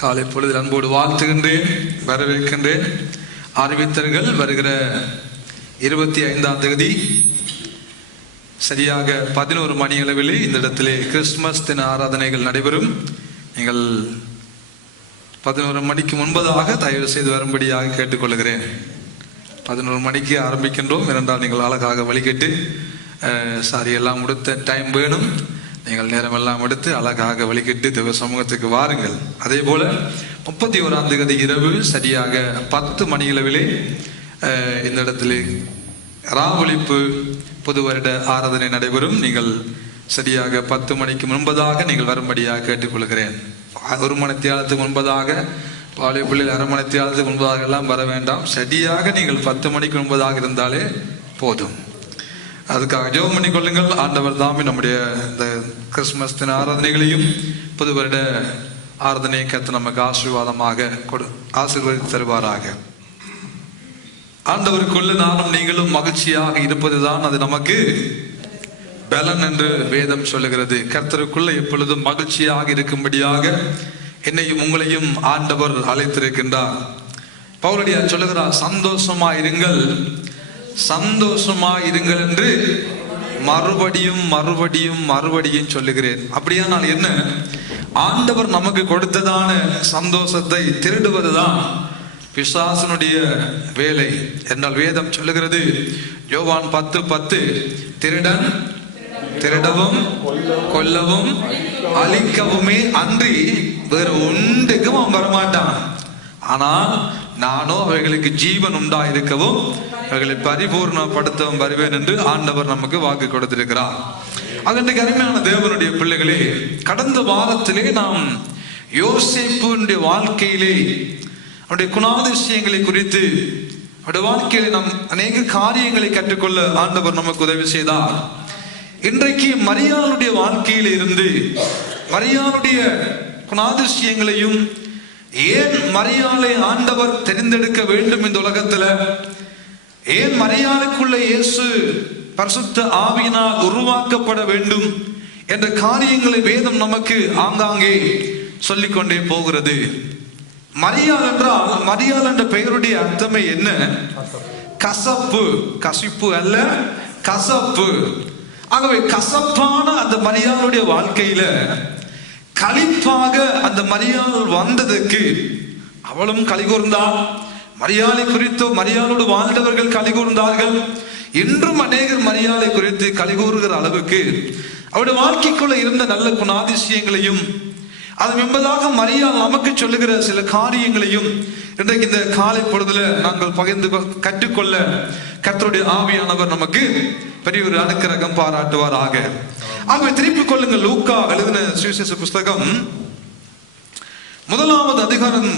காலை பொழுதில் அன்போடு வாழ்த்துகின்றேன், வரவேற்கின்றேன். அறிவித்தர்கள் வருகிற 25ஆம் தேதி சரியாக 11 மணி அளவில் இந்த இடத்திலே கிறிஸ்துமஸ் தின ஆராதனைகள் நடைபெறும். நீங்கள் 11 மணிக்கு முன்பதாக தயவு செய்து வரும்படியாக கேட்டுக்கொள்கிறேன். 11 மணிக்கு ஆரம்பிக்கின்றோம். ஏனென்றால் நீங்கள் அழகாக வழிகட்டு சாரி எல்லாம் முடித்த டைம் வேணும். நீங்கள் நேரமெல்லாம் எடுத்து அழகாக வழிகட்டு தேவ சமூகத்துக்கு வாருங்கள். அதே போல 31ஆம் தேதி இரவு சரியாக 10 மணி அளவிலே இந்த இடத்திலே ராவொலிப்பு புது வருட ஆராதனை நடைபெறும். நீங்கள் சரியாக 10 மணிக்கு முன்பதாக நீங்கள் வரும்படியாக கேட்டுக்கொள்கிறேன். 1 மணித்தியாலத்துக்கு முன்பதாக, பாலிய பிள்ளைகள் 1/2 மணித்தியாலத்துக்கு முன்பதாக எல்லாம் வர வேண்டாம். சரியாக நீங்கள் 10 மணிக்கு முன்பதாக இருந்தாலே போதும். அதுக்காக ஜெபம் பண்ணி கொள்ளுங்கள். ஆண்டவர் தாமே நம்முடைய இந்த கிறிஸ்துமஸ் தின ஆராதனைகளையும் புது வருட ஆராதனை கத்து நமக்கு ஆசீர்வாதமாக ஆசீர்வதித்து தருவாராக. ஆண்டவருக்குள்ள நானும் நீங்களும் மகிழ்ச்சியாக இருப்பதுதான் அது நமக்கு பலன் என்று வேதம் சொல்லுகிறது. கர்த்தருக்குள்ள எப்பொழுதும் மகிழ்ச்சியாக இருக்கும்படியாக என்னையும் உங்களையும் ஆண்டவர் அழைத்திருக்கின்றார். பவுலடியார் சொல்லுகிறார், சந்தோஷமா இருங்கள், சந்தோஷமா இருங்கள் என்று மறுபடியும் மறுபடியும் மறுபடியும் சொல்லுகிறேன். அப்படியானால் என்ன? ஆண்டவர் நமக்கு கொடுத்ததான சந்தோஷத்தை திருடுவதுதான் பிசாசனுடைய வேலை என்றால் வேதம் சொல்லுகிறது. யோவான் 10:10 திருடன் திருடவும் கொல்லவும் அழிக்கவுமே அன்றி வேறு ஒன்றுக்கும் அவன் வரமாட்டான். ஆனால் நானோ அவைகளுக்கு ஜீவன் உண்டாயிருக்கவும் அவைகளை பரிபூர்ணப்படுத்தவும் வருவேன் என்று ஆண்டவர் நமக்கு வாக்கு கொடுத்திருக்கிறார். அன்றைக்கு அருமையான தேவனுடைய பிள்ளைகளே, கடந்த வாரத்திலே நாம் யோசேப்புடைய வாழ்க்கையிலே அவருடைய குணாதிசயங்களை குறித்து, அவருடைய வாழ்க்கையிலே நாம் அநேக காரியங்களை கற்றுக்கொள்ள ஆண்டவர் நமக்கு உதவி செய்தார். இன்றைக்கு மரியாளுடைய வாழ்க்கையில இருந்து மரியாளுடைய குணாதிசயங்களையும், ஏன் மரியாளை ஆண்டவர் தெரிந்தெடுக்க வேண்டும் இந்த உலகத்துல, ஏன் மரியாளுக்குள்ள இயேசு பரிசுத்த ஆவியினால் உருவாக்கப்பட வேண்டும் என்ற காரியங்களை வேதம் நமக்கு ஆங்காங்கே சொல்லிக்கொண்டே போகிறது. மரியாள் என்றால், மரியாள் என்ற பெயருடைய அர்த்தமே என்ன? கசப்பு. கசிப்பு அல்ல, கசப்பு. ஆகவே கசப்பான அந்த மரியாளுடைய வாழ்க்கையில களிப்பாக அந்த மரியாள் வந்ததற்கு அவளும் கலிகூர்ந்தாள். மரியாளை குறித்தோ மரியாளோடு வாழ்ந்தவர்கள் கலிகூர்ந்தார்கள். இன்றும் அநேகர் மரியாளை குறித்து கலிகூறுகிற அளவுக்கு அவருடைய வாழ்க்கைக்குள்ள இருந்த நல்ல குணாதிசயங்களையும் அது என்பதாக மரியாள் நமக்கு சொல்லுகிற சில காரியங்களையும் இன்றைக்கு இந்த காலை பொழுதுல நாங்கள் பகிர்ந்து கற்றுக்கொள்ள கர்த்தருடைய ஆவியானவர் நமக்கு பெரிய ஒரு அனுக்கிரகம் பாராட்டுவாராக. ஆகவே திருப்பிக் கொள்ளுங்கள். லூக்கா எழுதின சுவிசேஷ புஸ்தகம் 1வது அதிகாரம்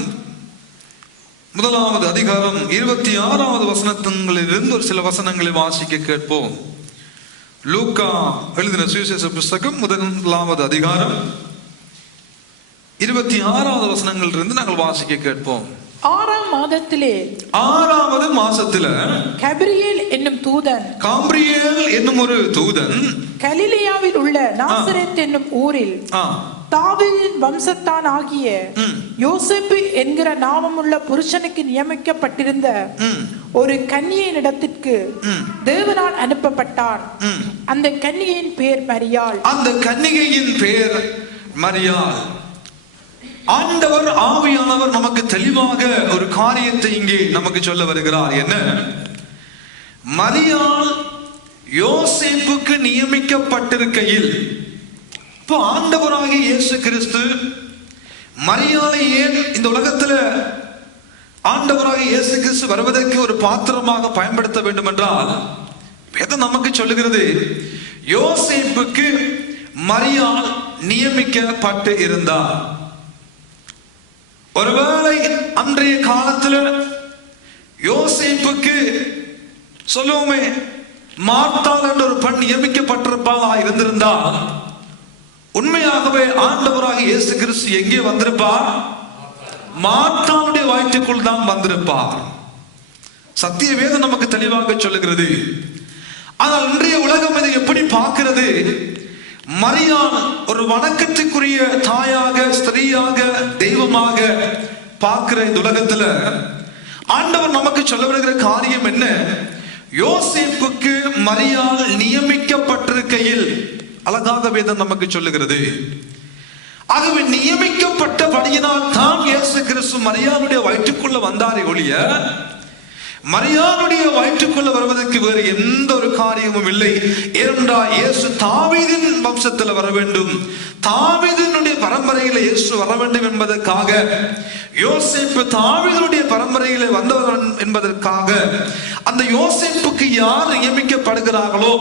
26வது வசனத்திலிருந்து ஒரு சில வசனங்களை வாசிக்க கேட்போம். லூக்கா எழுதின சுவிசேஷ புஸ்தகம் 1வது அதிகாரம் 26வது வசனங்களிலிருந்து நாங்கள் வாசிக்க கேட்போம். 6வது மாசத்துல கபிரியேல் என்னும் ஒரு தூதன் கலிலேயாவில் உள்ள நாசரேத் என்னும் ஊரில் தாவீதின் வம்சத்தான் ஆகிய யோசேப்பு என்கிற நாமமுள்ள புருஷனுக்கு நியமிக்கப்பட்டிருந்த ஒரு கன்னியின் இடத்திற்கு தேவனால் அனுப்பப்பட்டார். அந்த கன்னிகையின் பெயர் மரியாள். அந்த கன்னிகையின் பெயர் மரியாள். ஆண்டவர் ஆவியானவர் நமக்கு தெளிவாக ஒரு காரியத்தை இங்கே நமக்கு சொல்ல வருகிறார். என்ன? மரியாள் யோசேப்புக்கு நியமிக்கப்பட்டிருக்கையில், இப்போ ஆண்டவராகிய இயேசு கிறிஸ்து மரியாளை ஏன் இந்த உலகத்துல ஆண்டவராகிய இயேசு கிறிஸ்து வருவதற்கு ஒரு பாத்திரமாக பயன்படுத்த வேண்டும் என்றால் வேதம் நமக்கு சொல்லுகிறது, யோசேப்புக்கு மரியாள் நியமிக்கப்பட்டு இருந்தார். ஒருவேளை அன்றைய காலத்துல யோசேப்புக்கு சொல்லுவோமே மார்த்தாள் என்ற ஒரு பெண் நியமிக்கப்பட்டிருப்பாளா இருந்திருந்தால் உண்மையாகவே ஆண்டவராகிய இயேசு கிறிஸ்து எங்கே வந்திருப்பார்? மார்த்தாளுடைய வயிற்றுக்குள் தான் வந்திருப்பார். சத்திய வேதம் நமக்கு தெளிவாக சொல்லுகிறது. ஆனால் இன்றைய உலகம் இதை எப்படி பார்க்கிறது? மரியாள் ஒரு வணக்கத்துக்குரிய தாயாக, ஸ்திரீயாக, தெய்வமாக பார்க்கிற இந்த உலகத்துல ஆண்டவர் நமக்கு சொல்ல வருகிற காரியம் என்ன? யோசேப்புக்கு மரியாள் நியமிக்கப்பட்டிருக்கையில், அழகாக வேதம் நமக்கு சொல்லுகிறது, ஆகவே நியமிக்கப்பட்டபடியினால் தான் இயேசு கிறிஸ்து மரியாளுடைய வயிற்றுக்குள்ள வந்தாரே ஒழிய மரியாளுடைய வயிற்றுக்குள்ள வருவதற்கு வேறு எந்த ஒரு காரியமும் இல்லை. ஏனென்றால் இயேசு தாவீதின் வம்சத்தில் வர வேண்டும், தாவீதினுடைய பரம்பரையில இயேசு வர வேண்டும் என்பதற்காக, யோசேப்பு தாவீதுடைய பரம்பரையில வந்தவர் என்பதற்காக, அந்த யோசேப்புக்கு யார் நியமிக்கப்படுகிறார்களோ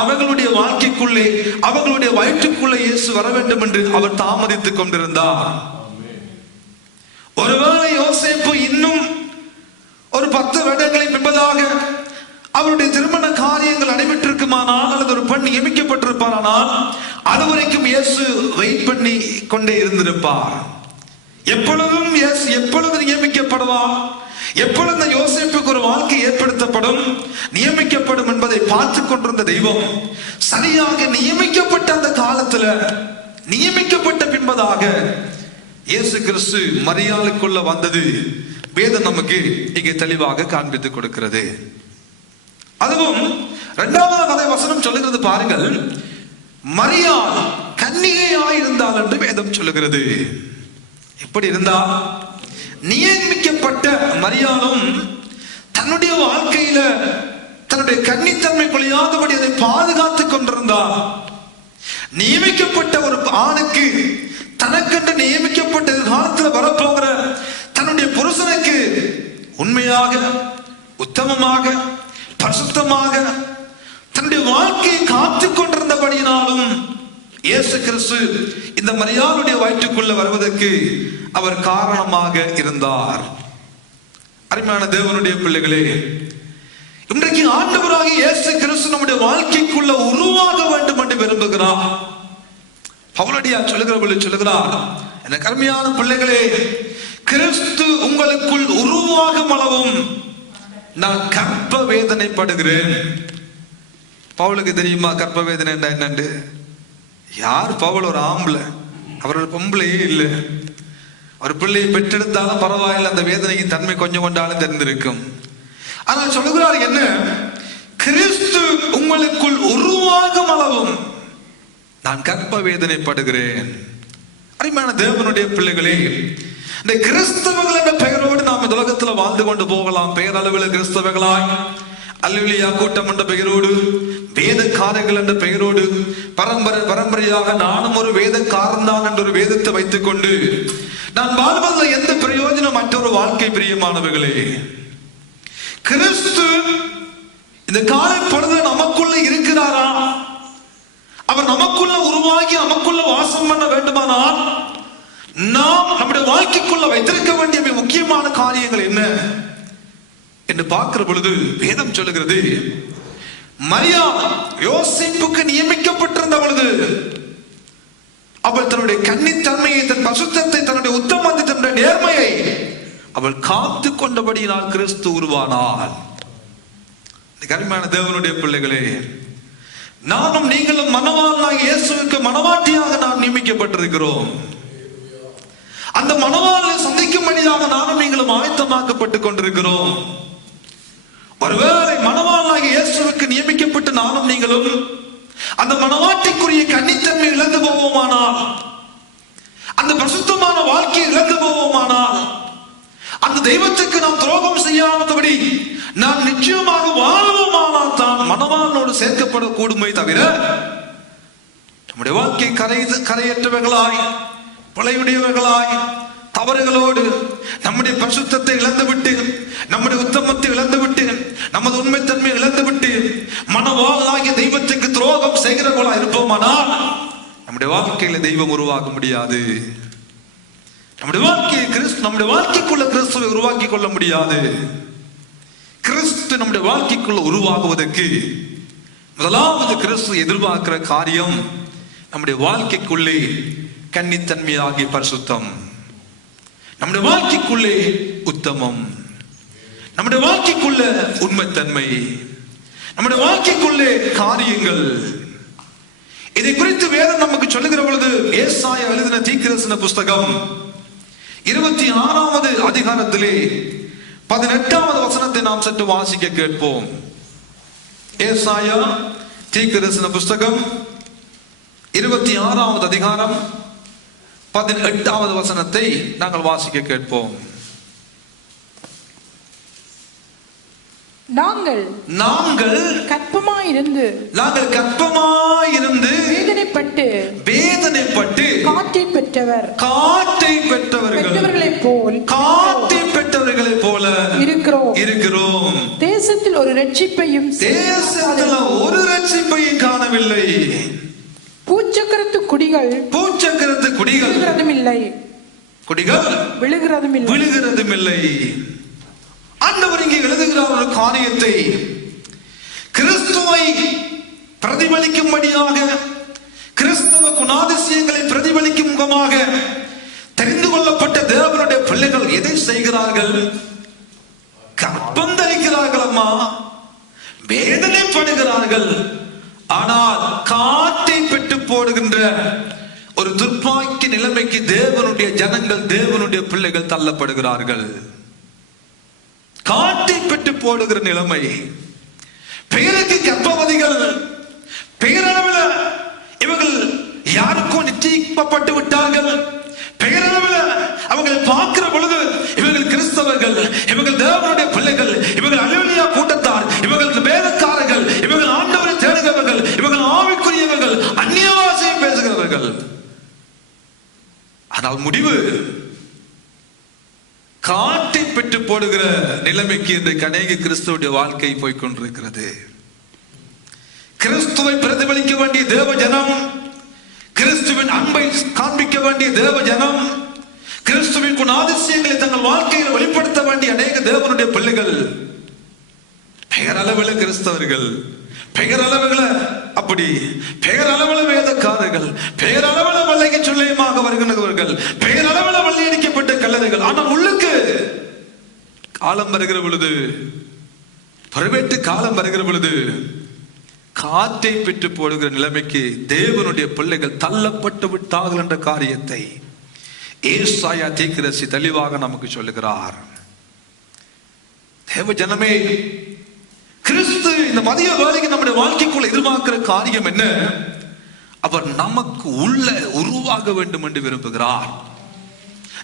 அவர்களுடைய வாழ்க்கைக்குள்ளே, அவர்களுடைய வயிற்றுக்குள்ளே இயேசு வர வேண்டும் என்று அவர் தாமதித்துக் கொண்டிருந்தார். ஒருவேளை யோசேப்பு இன்னும் ஒரு 10 வருடங்களுக்கு முன்பதாக அவருடைய திருமண காரியங்கள் நடைபெற்றிருக்குமானால், அல்லது ஒரு பெண் நியமிக்கப்பட்டிருப்பாரானால், அதுவரைக்கும் இயேசு வெயிட் பண்ணி கொண்டே இருந்திருப்பார். எப்பொழுதும் இயேசு எப்பொழுது நியமிக்கப்படுவார், எப்பொழுது யோசேப்புக்கு ஒரு வாழ்க்கை ஏற்படுத்தப்படும், நியமிக்கப்படும் என்பதை பார்த்து கொண்டிருந்த தெய்வம் சரியாக நியமிக்கப்பட்ட அந்த காலத்துல, நியமிக்கப்பட்ட பின்பதாக இயேசு கிறிஸ்து மரியாளுக்குள்ள வந்தது வேதம் நமக்கு இங்கே தெளிவாக காண்பித்து கொடுக்கிறது. அதுவும் 2வது கதை வசனம் சொல்லுகிறது பாருங்கள், மரியாள் கன்னிகையாய் இருந்தால் என்று வேதம் சொல்லுகிறது. எப்படி இருந்தால், நியமிக்கப்பட்ட மரியாளும் தன்னுடைய வாழ்க்கையில தன்னுடைய கன்னித்தன்மை கொள்ளாதபடி அதை பாதுகாத்துக் கொண்டிருந்தார். நியமிக்கப்பட்ட ஒரு ஆணுக்கு தனக்கென்று நியமிக்கப்பட்ட காலத்தில் வரப்போகிற தன்னுடைய புருஷனுக்கு உண்மையாக, உத்தமமாக, பரிசுத்தமாக தன்னுடைய வாழ்க்கையை காத்துக் கொண்டிருந்தபடியினாலும் இயேசு கிறிஸ்து இந்த மரியாளுடைய வயிற்றுக்குள்ள வருவதற்கு அவர் காரணமாக இருந்தார். அருமையான தேவனுடைய பிள்ளைகளே, இன்றைக்கு ஆண்டவராக இயேசு கிறிஸ்து நம்முடைய வாழ்க்கைக்குள்ள உருவாக வேண்டும் என்று விரும்புகிறார். பவுலடியார் சொல்லுகிறார், எனக்கு அருமையான பிள்ளைகளே, கிறிஸ்து உங்களுக்குள் உருவாகும் அளவும் நான் கற்ப வேதனைப்படுகிறேன். பவுலுக்கு தெரியுமா கற்ப வேதனை என்னன்னு? யார் பவுல்? ஒரு ஆம்பளை, அவர் ஒரு பொம்பளையே இல்லை. ஒரு பிள்ளையை பெற்றெடுத்தாலும் பரவாயில்லை, அந்த வேதனையின் தன்மை கொஞ்சம் கொண்டாலும் தெரிந்திருக்கும். ஆனால் சொல்லுகிறார் என்ன? கிறிஸ்து உங்களுக்குள் உருவாகும் அளவும் நான் கற்ப வேதனைப்படுகிறேன். அருமையான தேவனுடைய பிள்ளைகளே, இந்த கிறிஸ்தவர்கள் என்ற பெயரோடு நாம் இந்த உலகத்தில் வாழ்ந்து கொண்டு போகலாம். பெயரளவில் கிறிஸ்தவர்களாய், அல்லேலூயா கூட்டம் என்ற பெயரோடு, வேதக்காரர்கள் என்ற பெயரோடு, பரம்பரையாக நானும் ஒரு வேதக்காரன் தான் என்ற ஒரு வேதத்தை வைத்துக் கொண்டு நான் வாழ்வதில் எந்த பிரயோஜனம் மற்றொரு வாழ்க்கை? பிரியமானவர்களே, கிறிஸ்து இந்த காலை பொழுது நமக்குள்ள இருக்கிறாரா? அவர் நமக்குள்ள உருவாகி நமக்குள்ள வாசம் பண்ண வேண்டுமானால் நாம் நம்முடைய வாழ்க்கைக்குள்ள வைத்திருக்க வேண்டிய முக்கியமான காரியங்கள் என்ன என்று பார்க்கிற பொழுது வேதம் சொல்லுகிறது, மரியாள் யோசேப்புக்கு நியமிக்கப்பட்டிருந்த பொழுது அவள் தன்னுடைய கன்னித்தன்மையை, தன் பசுத்தத்தை, தன்னுடைய உத்தமத்தை, தன்னுடைய நேர்மையை அவள் காத்து கொண்டபடியினால் கிறிஸ்து உருவானாள். அருமையான தேவனுடைய பிள்ளைகளே, நானும் நீங்களும் மணவாளனாக இயேசுவுக்கு மணவாட்டியாக நாம் நியமிக்கப்பட்டிருக்கிறோம். அந்த மணவாளனை சந்திக்கும்படியாக நானும் நீங்களும் ஆயத்தமாக்கப்பட்டுக் கொண்டிருக்கிறோம். ஒருவேளை மணவாளனாக இயேசுவுக்கு நியமிக்கப்பட்டு நானும் நீங்களும் அந்த மணவாட்டிக்குரிய கன்னித்தன்மை இழந்து போவோமானால், அந்த பரிசுத்தமான வாழ்க்கையை இழந்து போவோமானால், அந்த தெய்வத்துக்கு நாம் துரோகம் செய்யாதபடி நாம் நிச்சயமாக வாழவோமானால் தான் மணவாளனோடு சேர்க்கப்படக்கூடுமே தவிர, நம்முடைய வாழ்க்கை கரையற்றவர்களாய், பிழையுடையவர்களாய், தவறுகளோடு நம்முடைய பரிசுத்தத்தை இழந்துவிட்டு, நம்முடைய உத்தமத்தை இழந்துவிட்டு, நமது உண்மைத்தன்மை இழந்துவிட்டு மனவாளாகிய தெய்வத்துக்கு துரோகம் செய்கிறவர்களா இருப்போமானால் நம்முடைய வாழ்க்கையில தெய்வம் உருவாக்க முடியாது. நம்முடைய வாழ்க்கைக்குள்ள கிறிஸ்துவை உருவாக்கி கொள்ள முடியாது. கிறிஸ்து நம்முடைய வாழ்க்கைக்குள்ள உருவாகுவதற்கு முதலாவது கிறிஸ்து எதிர்பார்க்கிற காரியம் நம்முடைய வாழ்க்கைக்குள்ளே கன்னித்தன்மையாகிய பரிசுத்தம், நம்முடைய வாழ்க்கைக்குள்ளே உத்தமம், நம்முடைய வாழ்க்கைக்குள்ள உண்மைத்தன்மை, நம்முடைய வாழ்க்கைக்குள்ளே காரியங்கள். இதை குறித்து வேதம் நமக்கு சொல்லுகிற பொழுது ஏசாயா எழுதின தீர்க்கதரிசன புஸ்தகம் 26வது அதிகாரத்திலே 18வது வசனத்தை நாம் சற்று வாசிக்க கேட்போம். ஏசாயா தீர்க்கதரிசன புஸ்தகம் 26வது அதிகாரம் 18வது வசனத்தை நாங்கள் வாசிக்க கேட்போம். நாங்கள் கற்பமாயிருந்து வேதனைப்பட்டு காற்றை பெற்றவர்களைப் போல இருக்கிறோம். தேசத்தில் ஒரு ரட்சிப்பையும் காணவில்லை. பூச்சக்கரத்து குடிகள் விழுகிறதும் இல்லை. ஆண்டவர் இங்கே எழுதுகிறார் ஒரு காரியத்தை, கிறிஸ்துவை பிரதிபலிக்கும்படியாக, கிறிஸ்தவ குணாதிசயங்களை பிரதிபலிக்கும் முகமாக தெரிந்து கொள்ளப்பட்ட தேவனுடைய பிள்ளைகள் எதை செய்கிறார்கள்? கற்பம் தரிக்கிறார்கள், அம்மா, வேதனைப்படுகிறார்கள். ஆனால் காற்றை பெற்று போடுகின்ற ஒரு துர்ப்பாக்கி நிலைமைக்கு தேவனுடைய ஜனங்கள், தேவனுடைய பிள்ளைகள் தள்ளப்படுகிறார்கள். காட்டை பெற்று போடுகிற நிலைமை. பெயருக்கு கர்ப்பவதிகள், பெயரளவில் இவர்கள் யாருக்கோ நிச்சயிக்கப்பட்டு விட்டார்கள். பெயரளவில் அவங்களை பார்க்கிற பொழுது இவர்கள் கிறிஸ்தவர்கள், இவர்கள் தேவனுடைய பிள்ளைகள், இவர்கள் அல்லேலூயா கூட்டத்தார், இவர்கள் வேதக்காரர்கள், இவர்கள் ஆண்டவரை தேடுகிறவர்கள், இவர்கள் ஆவிக்குரியவர்கள், அந்நிய பாஷை பேசுகிறவர்கள். ஆனால் முடிவு காட்டை பெற்று போடுகிற நிலைமைக்கு இன்றைக்கு அநேக கிறிஸ்துவுடைய வாழ்க்கை போய்கொண்டிருக்கிறது. கிறிஸ்துவை பிரதிபலிக்க வேண்டிய தேவ ஜனம், கிறிஸ்துவின் அன்பை காண்பிக்க வேண்டிய தேவ ஜனம், கிறிஸ்துவின் குணாதிசயங்களை தங்கள் வாழ்க்கையில் வெளிப்படுத்த வேண்டிய அநேக தேவனுடைய பிள்ளைகள் பெயரளவில் கிறிஸ்தவர்கள், பெயரளவில் அப்படி பெயரளவில் வேதக்காரர்கள், பெயரளவில் வல்லைக்கு சொல்லியமாக வருகிறவர்கள், பெயரளவில் வள்ளியடிக்கப்பட்ட கல்லறைகள். ஆனால் உள்ளுக்கு காலம் வருகிற பொழுது, பரவேட்டு காலம் வருகிற பொழுது காற்றை பெற்று போடுகிற நிலைமைக்கு தேவனுடைய பிள்ளைகள் தள்ளப்பட்டு விட்டார்கள் என்ற காரியத்தை ஏசாயா தீர்க்கதரிசி தெளிவாக நமக்கு சொல்லுகிறார். தேவ ஜனமே, கிறிஸ்து இந்த மதிய வேளைக்கு நம்முடைய வாழ்க்கைக்குள்ள எதிர்பார்க்கிற காரியம் என்ன? அவர் நமக்கு உள்ள உருவாக வேண்டும் என்று விரும்புகிறார்.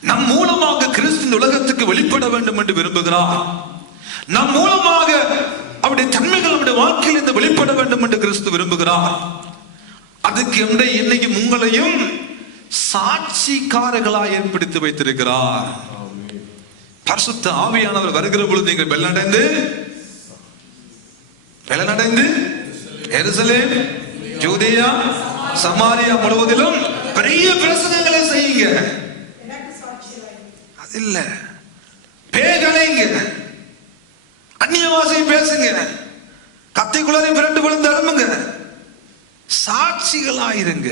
நம் மூலமாக கிறிஸ்து இந்த உலகத்துக்கு வெளிப்பட வேண்டும் என்று விரும்புகிறார். நம் மூலமாக அவருடைய தன்மைகள் நம்முடைய வாழ்க்கையில் இருந்து வெளிப்பட வேண்டும் என்று கிறிஸ்து விரும்புகிறார். அதுக்கு இன்னைக்கு உங்களையும் சாட்சிக்காரர்களாய் ஏற்படுத்தி வைத்திருக்கிறார். பரிசுத்த ஆவியானவர் வருகிற பொழுது நீங்கள் வெள்ளடைந்து எருசலேம், யூதேயா, சமாரியா முழுவதிலும் பெரிய பிரசங்கங்களை செய்யுங்க. அது இல்ல, பேகலைங்க, அந்நிய பாஷை பேசுங்க, கத்திக்குள்ளரை பிறண்டு விழுந்து எழும்புங்க, சாட்சிகளாயிருங்க.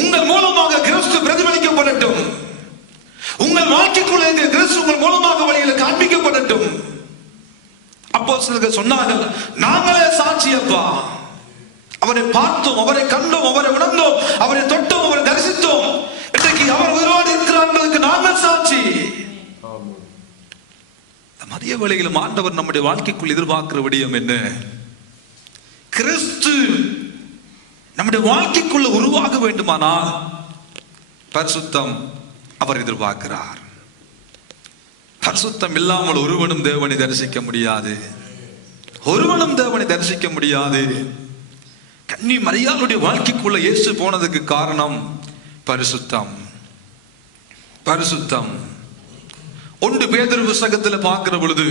உங்கள் மூலமாக கிறிஸ்து பிரதிபலிக்கப்படட்டும். உங்கள் வாழ்க்கைக்குள்ள கிறிஸ்து உங்கள் மூலமாக வழியில் காண்பிக்கப்படட்டும். அப்போஸ்தலர்கள் சொன்னார்கள், நாங்களே சாட்சியப்பா, அவரை பார்த்தோம், அவரை கண்டோம், அவரை உணர்ந்தோம், அவரை தொட்டோம், அவரை தரிசித்தோம். இன்றைக்கு அவர் உயிரோடு இருக்கிறார் என்பதற்கு நாங்கள் சாட்சி. மதிய வேளையிலும் ஆண்டவர் நம்முடைய வாழ்க்கைக்குள் எதிர்பார்க்கிற விடயம் என்ன? கிறிஸ்து நம்முடைய வாழ்க்கைக்குள்ள உருவாக வேண்டுமானால் பரிசுத்தம் அவர் எதிர்பார்க்கிறார். பரிசுத்தம் இல்லாமல் ஒருவனும் தேவனை தரிசிக்க முடியாது. ஒருவனும் தேவனை தரிசிக்க முடியாது. கன்னி மரியாளுடைய வாழ்க்கைக்குள்ள இயேசு போனதுக்கு காரணம் பரிசுத்தம். பரிசுத்தம். 1 பேதுரு புத்தகத்தில் பார்க்கிற பொழுது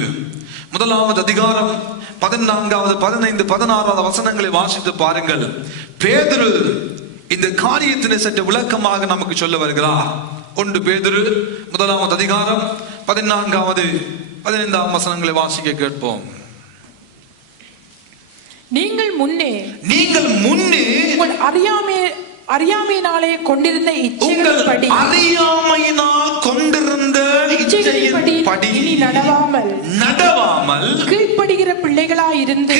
1வது அதிகாரம் 14வது 15 16வது வசனங்களை வாசித்து பாருங்கள். பேதுரு இந்த காரியத்தினை சற்று விளக்கமாக நமக்கு சொல்ல வருகிறார். 1 பேதுரு 1வது அதிகாரம் 14வது 15வது வசனங்களை வாசிக்க கேட்போம். நீங்கள் முன்னே உங்கள் அறியாமையினாலே கொண்டிருந்த இச்சைகளின்படி அறியாமையினால் கொண்டிருந்த லஜ்ஜையின்படி இனி நடவாமல் கீழ்ப்படுகிற பிள்ளைகளாயிருந்து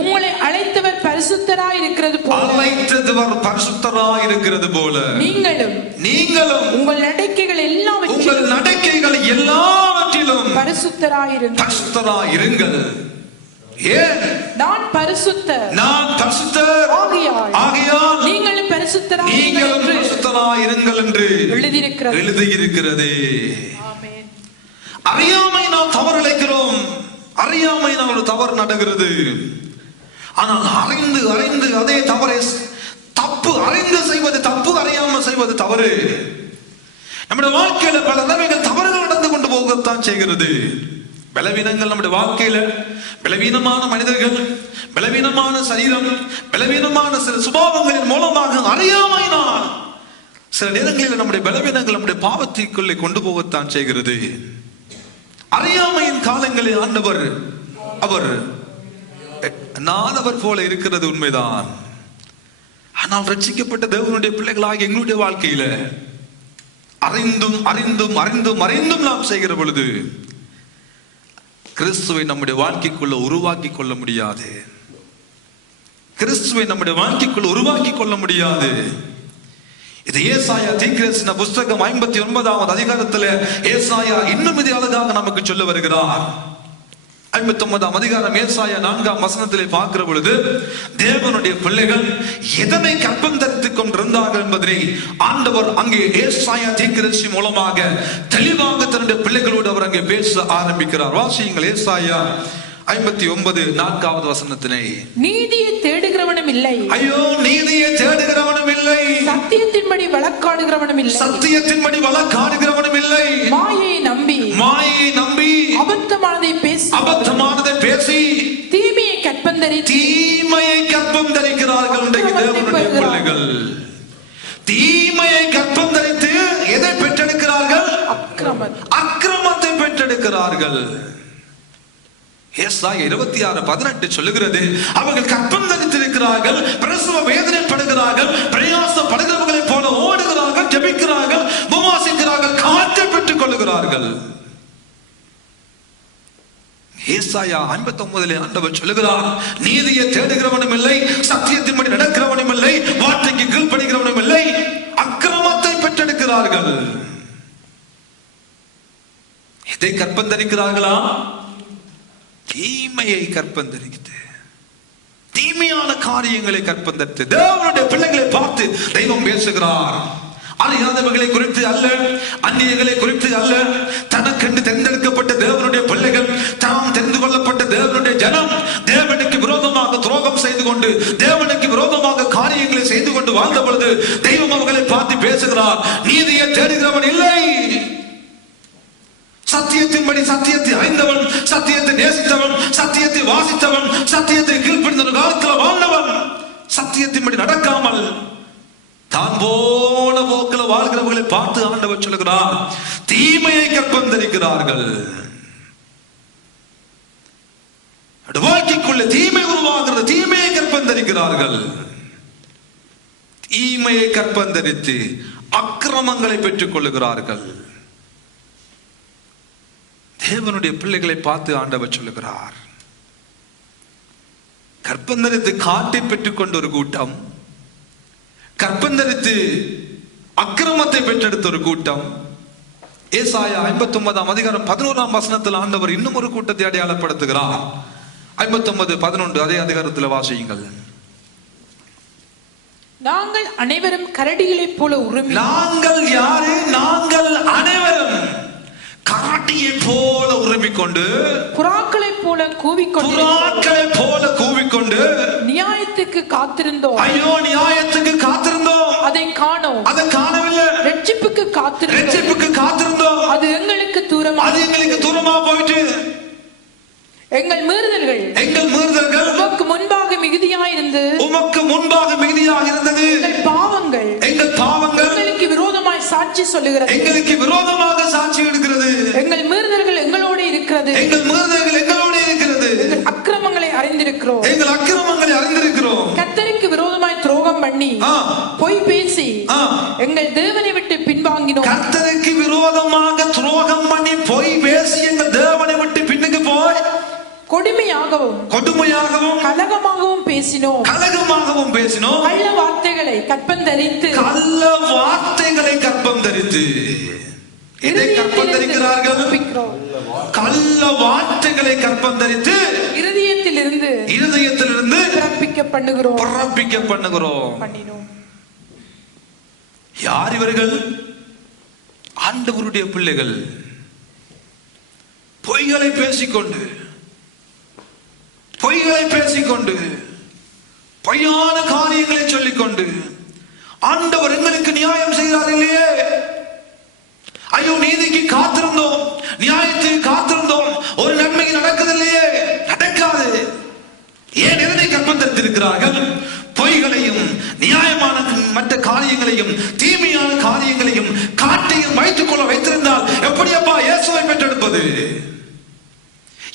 உங்களை அழைத்தவர் பரிசுத்தராய் இருக்கிறது போல நீங்களும் உங்கள் நடக்கைகள் எல்லாவற்றிலும் பரிசுத்தராயிருங்கள். ஏன்? நான் பரிசுத்தர் ஆகையால் நீங்களும் பரிசுத்தராயிருங்கள் என்று எழுதியிருக்கிறது. அறியாமை நாம் தவறிழைக்கிறோம், அறியாமை நாம் ஒரு தவறு நடக்கிறது. ஆனால் அறிந்து அறிந்து அதே தவறை தப்பு அறிந்து செய்வது தப்பு, அறியாமல் செய்வது தவறு. நம்முடைய வாழ்க்கையில பல தடவைகள் தவறுகள் நடந்து கொண்டு போகத்தான் செய்கிறது. பலவீனங்கள் நம்முடைய வாழ்க்கையில, பலவீனமான மனிதர்கள், பலவீனமான சரீரம், பலவீனமான சில சுபாவங்களின் மூலமாக அறியாமையினால் சில நேரங்களில் நம்முடைய பலவீனங்கள் நம்முடைய பாவத்திற்குள்ளே கொண்டு போகத்தான் செய்கிறது. அறியாமையின் காலங்களில் ஆண்டவர் அவர் நானவர் போல இருக்கிறது உண்மைதான். ஆனால் ரட்சிக்கப்பட்ட தேவனுடைய பிள்ளைகளாக எங்களுடைய வாழ்க்கையில அறிந்தும் அறிந்தும் அறிந்தும் அறிந்தும் நாம் செய்கிற பொழுது கிறிஸ்துவை நம்முடைய வாழ்க்கைக்குள்ள உருவாக்கி கொள்ள முடியாது. கிறிஸ்துவை நம்முடைய வாழ்க்கைக்குள்ள உருவாக்கி கொள்ள முடியாது. இது ஏசாயா தீர்க்கதரிசன புஸ்தகம் 59வது அதிகாரத்துல ஏசாயா இன்னும் இது அழகாக நமக்கு சொல்ல வருகிறார். 59ஆம் அதிகாரம் ஏசாயா 4ஆம் வசனத்திலே பார்க்கிற பொழுது தேவனுடைய பிள்ளைகள் எதனை கற்பம் தரித்துக் கொண்டிருந்தார்கள் என்பதை ஆண்டவர் அங்கே ஏசாயா தீர்க்கதரிசி மூலமாக தெளிவாக தன்னுடைய பிள்ளைகளோடு அவர் அங்கே பேச ஆரம்பிக்கிறார். வாசியுங்கள் ஏசாயா 59:4 வசனத்தினை. நீதியை தேடுகிறவனும் இல்லை, ஐயோ நீதியை தேடுகிறவனும் இல்லை, சத்தியத்தின்படி வழக்காடுகிறவனும் இல்லை, சத்தியத்தின்படி வழக்காடுகிறவனும் இல்லை, மாயை நம்பி அபத்தமானதை பேசி தீமையை கற்பம் தரிக்கிறார்கள். தேவனுடைய பிள்ளைகள் தீமையை கற்பம் தரித்து எதை பெற்றெடுக்கிறார்கள்? அக்கிரமத்தை பெற்றெடுக்கிறார்கள். ஏசாயா 26:18 சொல்லுகிறது, அவர்கள் கற்பம் தரித்திருக்கிறார்கள், பிரசவ வேதனைப்படுகிறார்கள், பிரயாசப்படுகிறவர்களை போல ஓடுகிறார்கள், ஜெபிக்கிறார்கள், உபவாசிக்கிறார்கள், காற்றை பெற்றுக் கொள்ளுகிறார்கள். ஏசாயா 59 ஆண்டவர் சொல்லுகிறார், நீதியை தேடுகிறவனும் இல்லை, சத்தியத்தின்படி நடக்கிறவனும் இல்லை, வார்த்தைக்கு கீழ்ப்படுகிறவனும் இல்லை, அக்கிரமத்தை பெற்றெடுக்கிறார்கள். இதை கற்பந்தரிக்கிறார்களா? தீமையை கற்பந்தரித்து, தீமையான காரியங்களை கற்பந்தரித்து தேவனுடைய பிள்ளைகளை பார்த்து தெய்வம் பேசுகிறார். அறியாதவர்களை குறித்து அல்ல, அந்நியர்களை குறித்து அல்ல, தனக்கென்று தேர்ந்தெடுக்கப்பட்ட தேவனுடைய பிள்ளைகள், தாம் தெரிந்து கொள்ளப்பட்ட தேவனுடைய ஜனம் தேவனுக்கு விரோதமாக துரோகம் செய்து கொண்டு, தேவனுக்கு விரோதமாக காரியங்களை செய்து கொண்டு வாழ்ந்த பொழுது தெய்வம் அவர்களை பார்த்து பேசுகிறார். நீதியை தேடுகிறவன் இல்லை, சத்தியத்தின்படி சத்தியத்தை அறிந்தவன், சத்தியத்தை நேசித்தவன், சத்தியத்தை வாசித்தவன், சத்தியத்தை கீழ்ப்படிந்த காலத்தில் வாழ்ந்தவன், சத்தியத்தின்படி நடக்காமல் தான் போன போக்கில் வாழ்கிறவர்களை பார்த்து ஆண்டவர் சொல்லுகிறார், தீமையை கற்பந்தரிக்கிறார்கள். வாழ்க்கைக்குள்ள தீமை உருவாகிறது, தீமையை கற்பந்தரிக்கிறார்கள். தீமையை கற்பந்தரித்து அக்கிரமங்களை பெற்றுக் கொள்ளுகிறார்கள். தேவனுடைய பிள்ளைகளை பார்த்து ஆண்டவர் சொல்லுகிறார், கற்பந்தரித்து காட்டை பெற்றுக் கொண்ட ஒரு கூட்டம், கற்பந்தரித்து அக்கிரமத்தை பெற்றெடுத்த ஒரு கூட்டம். ஏசாயா 59ஆம் அதிகாரம் 11ஆம் வசனத்தில் ஆண்டவர் இன்னும் ஒரு கூட்டத்தை அடையாளப்படுத்துகிறார். 59:11 அதே அதிகாரத்தில் வாசியுங்கள். நாங்கள் அனைவரும் கரடிகளைப் போல உருமி. நாங்கள் யாரு? நாங்கள் அனைவரும் கரடியை போல உருமிக்கொண்டு, புறாக்களைப் போல கூவிக்கொண்டு நியாயத்துக்கு காத்திருந்தோம். ஐயோ நியாயத்துக்கு காத்திருந்தோம், அதை காணவில்லை. ரட்சிப்புக்கு காத்திருந்தோம், அது எங்களுக்கு தூரமா போயிட்டு. எங்கள் மீறுதல்கள் உமக்கு முன்பாக மிகுதியாய் இருந்தது. எங்கள் பாவங்கள் எங்களுக்கு விரோதமாய் சாட்சி சொல்லுகிறது. சாட்சி எடுக்கிறது. எங்கள் மீறுதல்கள் எங்களோடு இருக்கிறது. எங்கள் அக்கிரமங்களை அறிந்திருக்கிறோம். கர்த்தருக்கு விரோதமாய் துரோகம் பண்ணி பொய் பேசி எங்கள் தேவனை விட்டு பின்வாங்கினோம். கர்த்தருக்கு கொடுமையாகவும் கலகமாகவும் பேசினோம். கள்ள வார்த்தைகளை கற்பம் தரித்து எதை கற்பம் தரிக்கிறார்கள்? கள்ள வார்த்தைகளை கற்பம் தரித்து இருதயத்திலிருந்து பிறப்பிக்க பண்ணுகிறோம். யார் இவர்கள்? ஆண்டவருடைய பிள்ளைகள். பொய்களை பேசிக்கொண்டு பொய்யான காரியங்களை சொல்லிக்கொண்டு ஆண்டவர் எங்களுக்கு நியாயம் செய்கிறார் இல்லையே. ஐயோ, நீதிக்கு காத்திருந்தோம், நியாயத்துக்கு காத்திருந்தோம், ஒரு நன்மை நடக்கவில்லையே. நடக்காது. ஏன் இதனை கற்பம் தரித்திருக்கிறார்கள்? பொய்களையும் நியாயமான மற்ற காரியங்களையும் தீமையான காரியங்களையும் காட்டையும் வைத்துக் கொள்ள வைத்திருந்தால் எப்படி அப்பா இயேசுவை பெற்றெடுப்பது?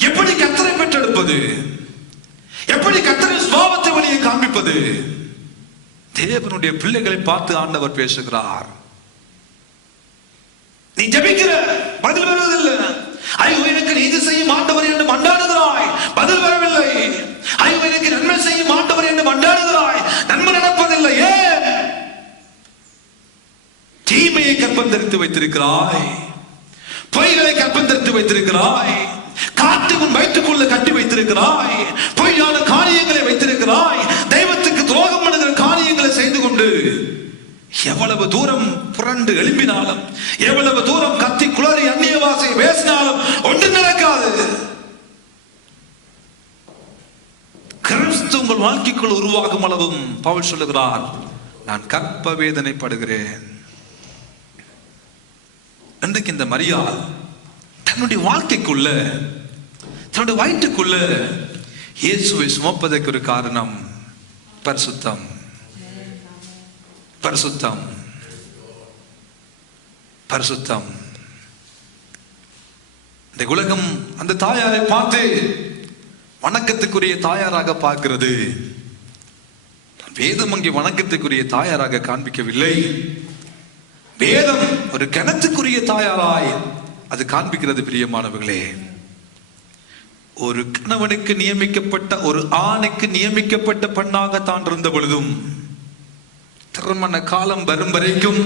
எப்படி கர்த்தரை பெற்றெடுப்பது? எப்படி கர்த்தரின் சுபாவத்தை வழியை காண்பிப்பது? தேவனுடைய பிள்ளைகளை பார்த்து ஆண்டவர் பேசுகிறார். நீ ஜெபிக்கிற, பதில் வருவதில்லை. ஐயோ, எனக்கு நீதி செய்யும் ஆண்டவர் என்று மண்டாடுகிறாய், பதில் வரவில்லை. ஐயோ, எனக்கு நன்மை செய்யும் ஆண்டவர் என்று மண்டாடுகிறாய், நன்மை நடப்பதில்லை. ஏன்? தீமையை கற்பம் தரித்து வைத்திருக்கிறாய், பொய்களை கற்பம் தரித்து வைத்திருக்கிறாய், காட்டுக்கும் வயிற்றுக்குள்ள கட்டி வைத்திருக்கிறாய், பொய்யான காரியங்களை வைத்திருக்கிறாய், தெய்வத்துக்கு துரோகம் பண்ணுகிற காரியங்களை செய்து கொண்டு எவ்வளவு தூரம் புரண்டு எழும்பினாலும், எவ்வளவு தூரம் கத்தி குளறி அந்நிய வாசை பேசினாலும் ஒன்று நடக்காது. கிறிஸ்து உங்கள் வாழ்க்கைக்குள் உருவாகும் அளவும் பவுல் சொல்லுகிறார், நான் கற்ப வேதனைப்படுகிறேன். இன்றைக்கு இந்த மரியாள் தன்னுடைய வாழ்க்கைக்குள்ள, தன்னுடைய வயிற்றுக்குள்ள இயேசுவை சுமப்பதற்கு ஒரு காரணம் பரிசுத்தம். பரிசுத்தம் பரிசுத்தம். இந்த உலகம் அந்த தாயாரை பார்த்து வணக்கத்துக்குரிய தாயாராக பார்க்கிறது. வேதம் அங்கே வணக்கத்துக்குரிய தாயாராக காண்பிக்கவில்லை. வேதம் ஒரு கணத்துக்குரிய தாயாராய் அது காண்பிக்கிறது. பிரியமானவர்களே, ஒரு கணவனுக்கு நியமிக்கப்பட்ட, ஒரு ஆணுக்கு நியமிக்கப்பட்ட பெண்ணாக தான் இருந்த பொழுதும் திருமண காலம் வரும் வரைக்கும்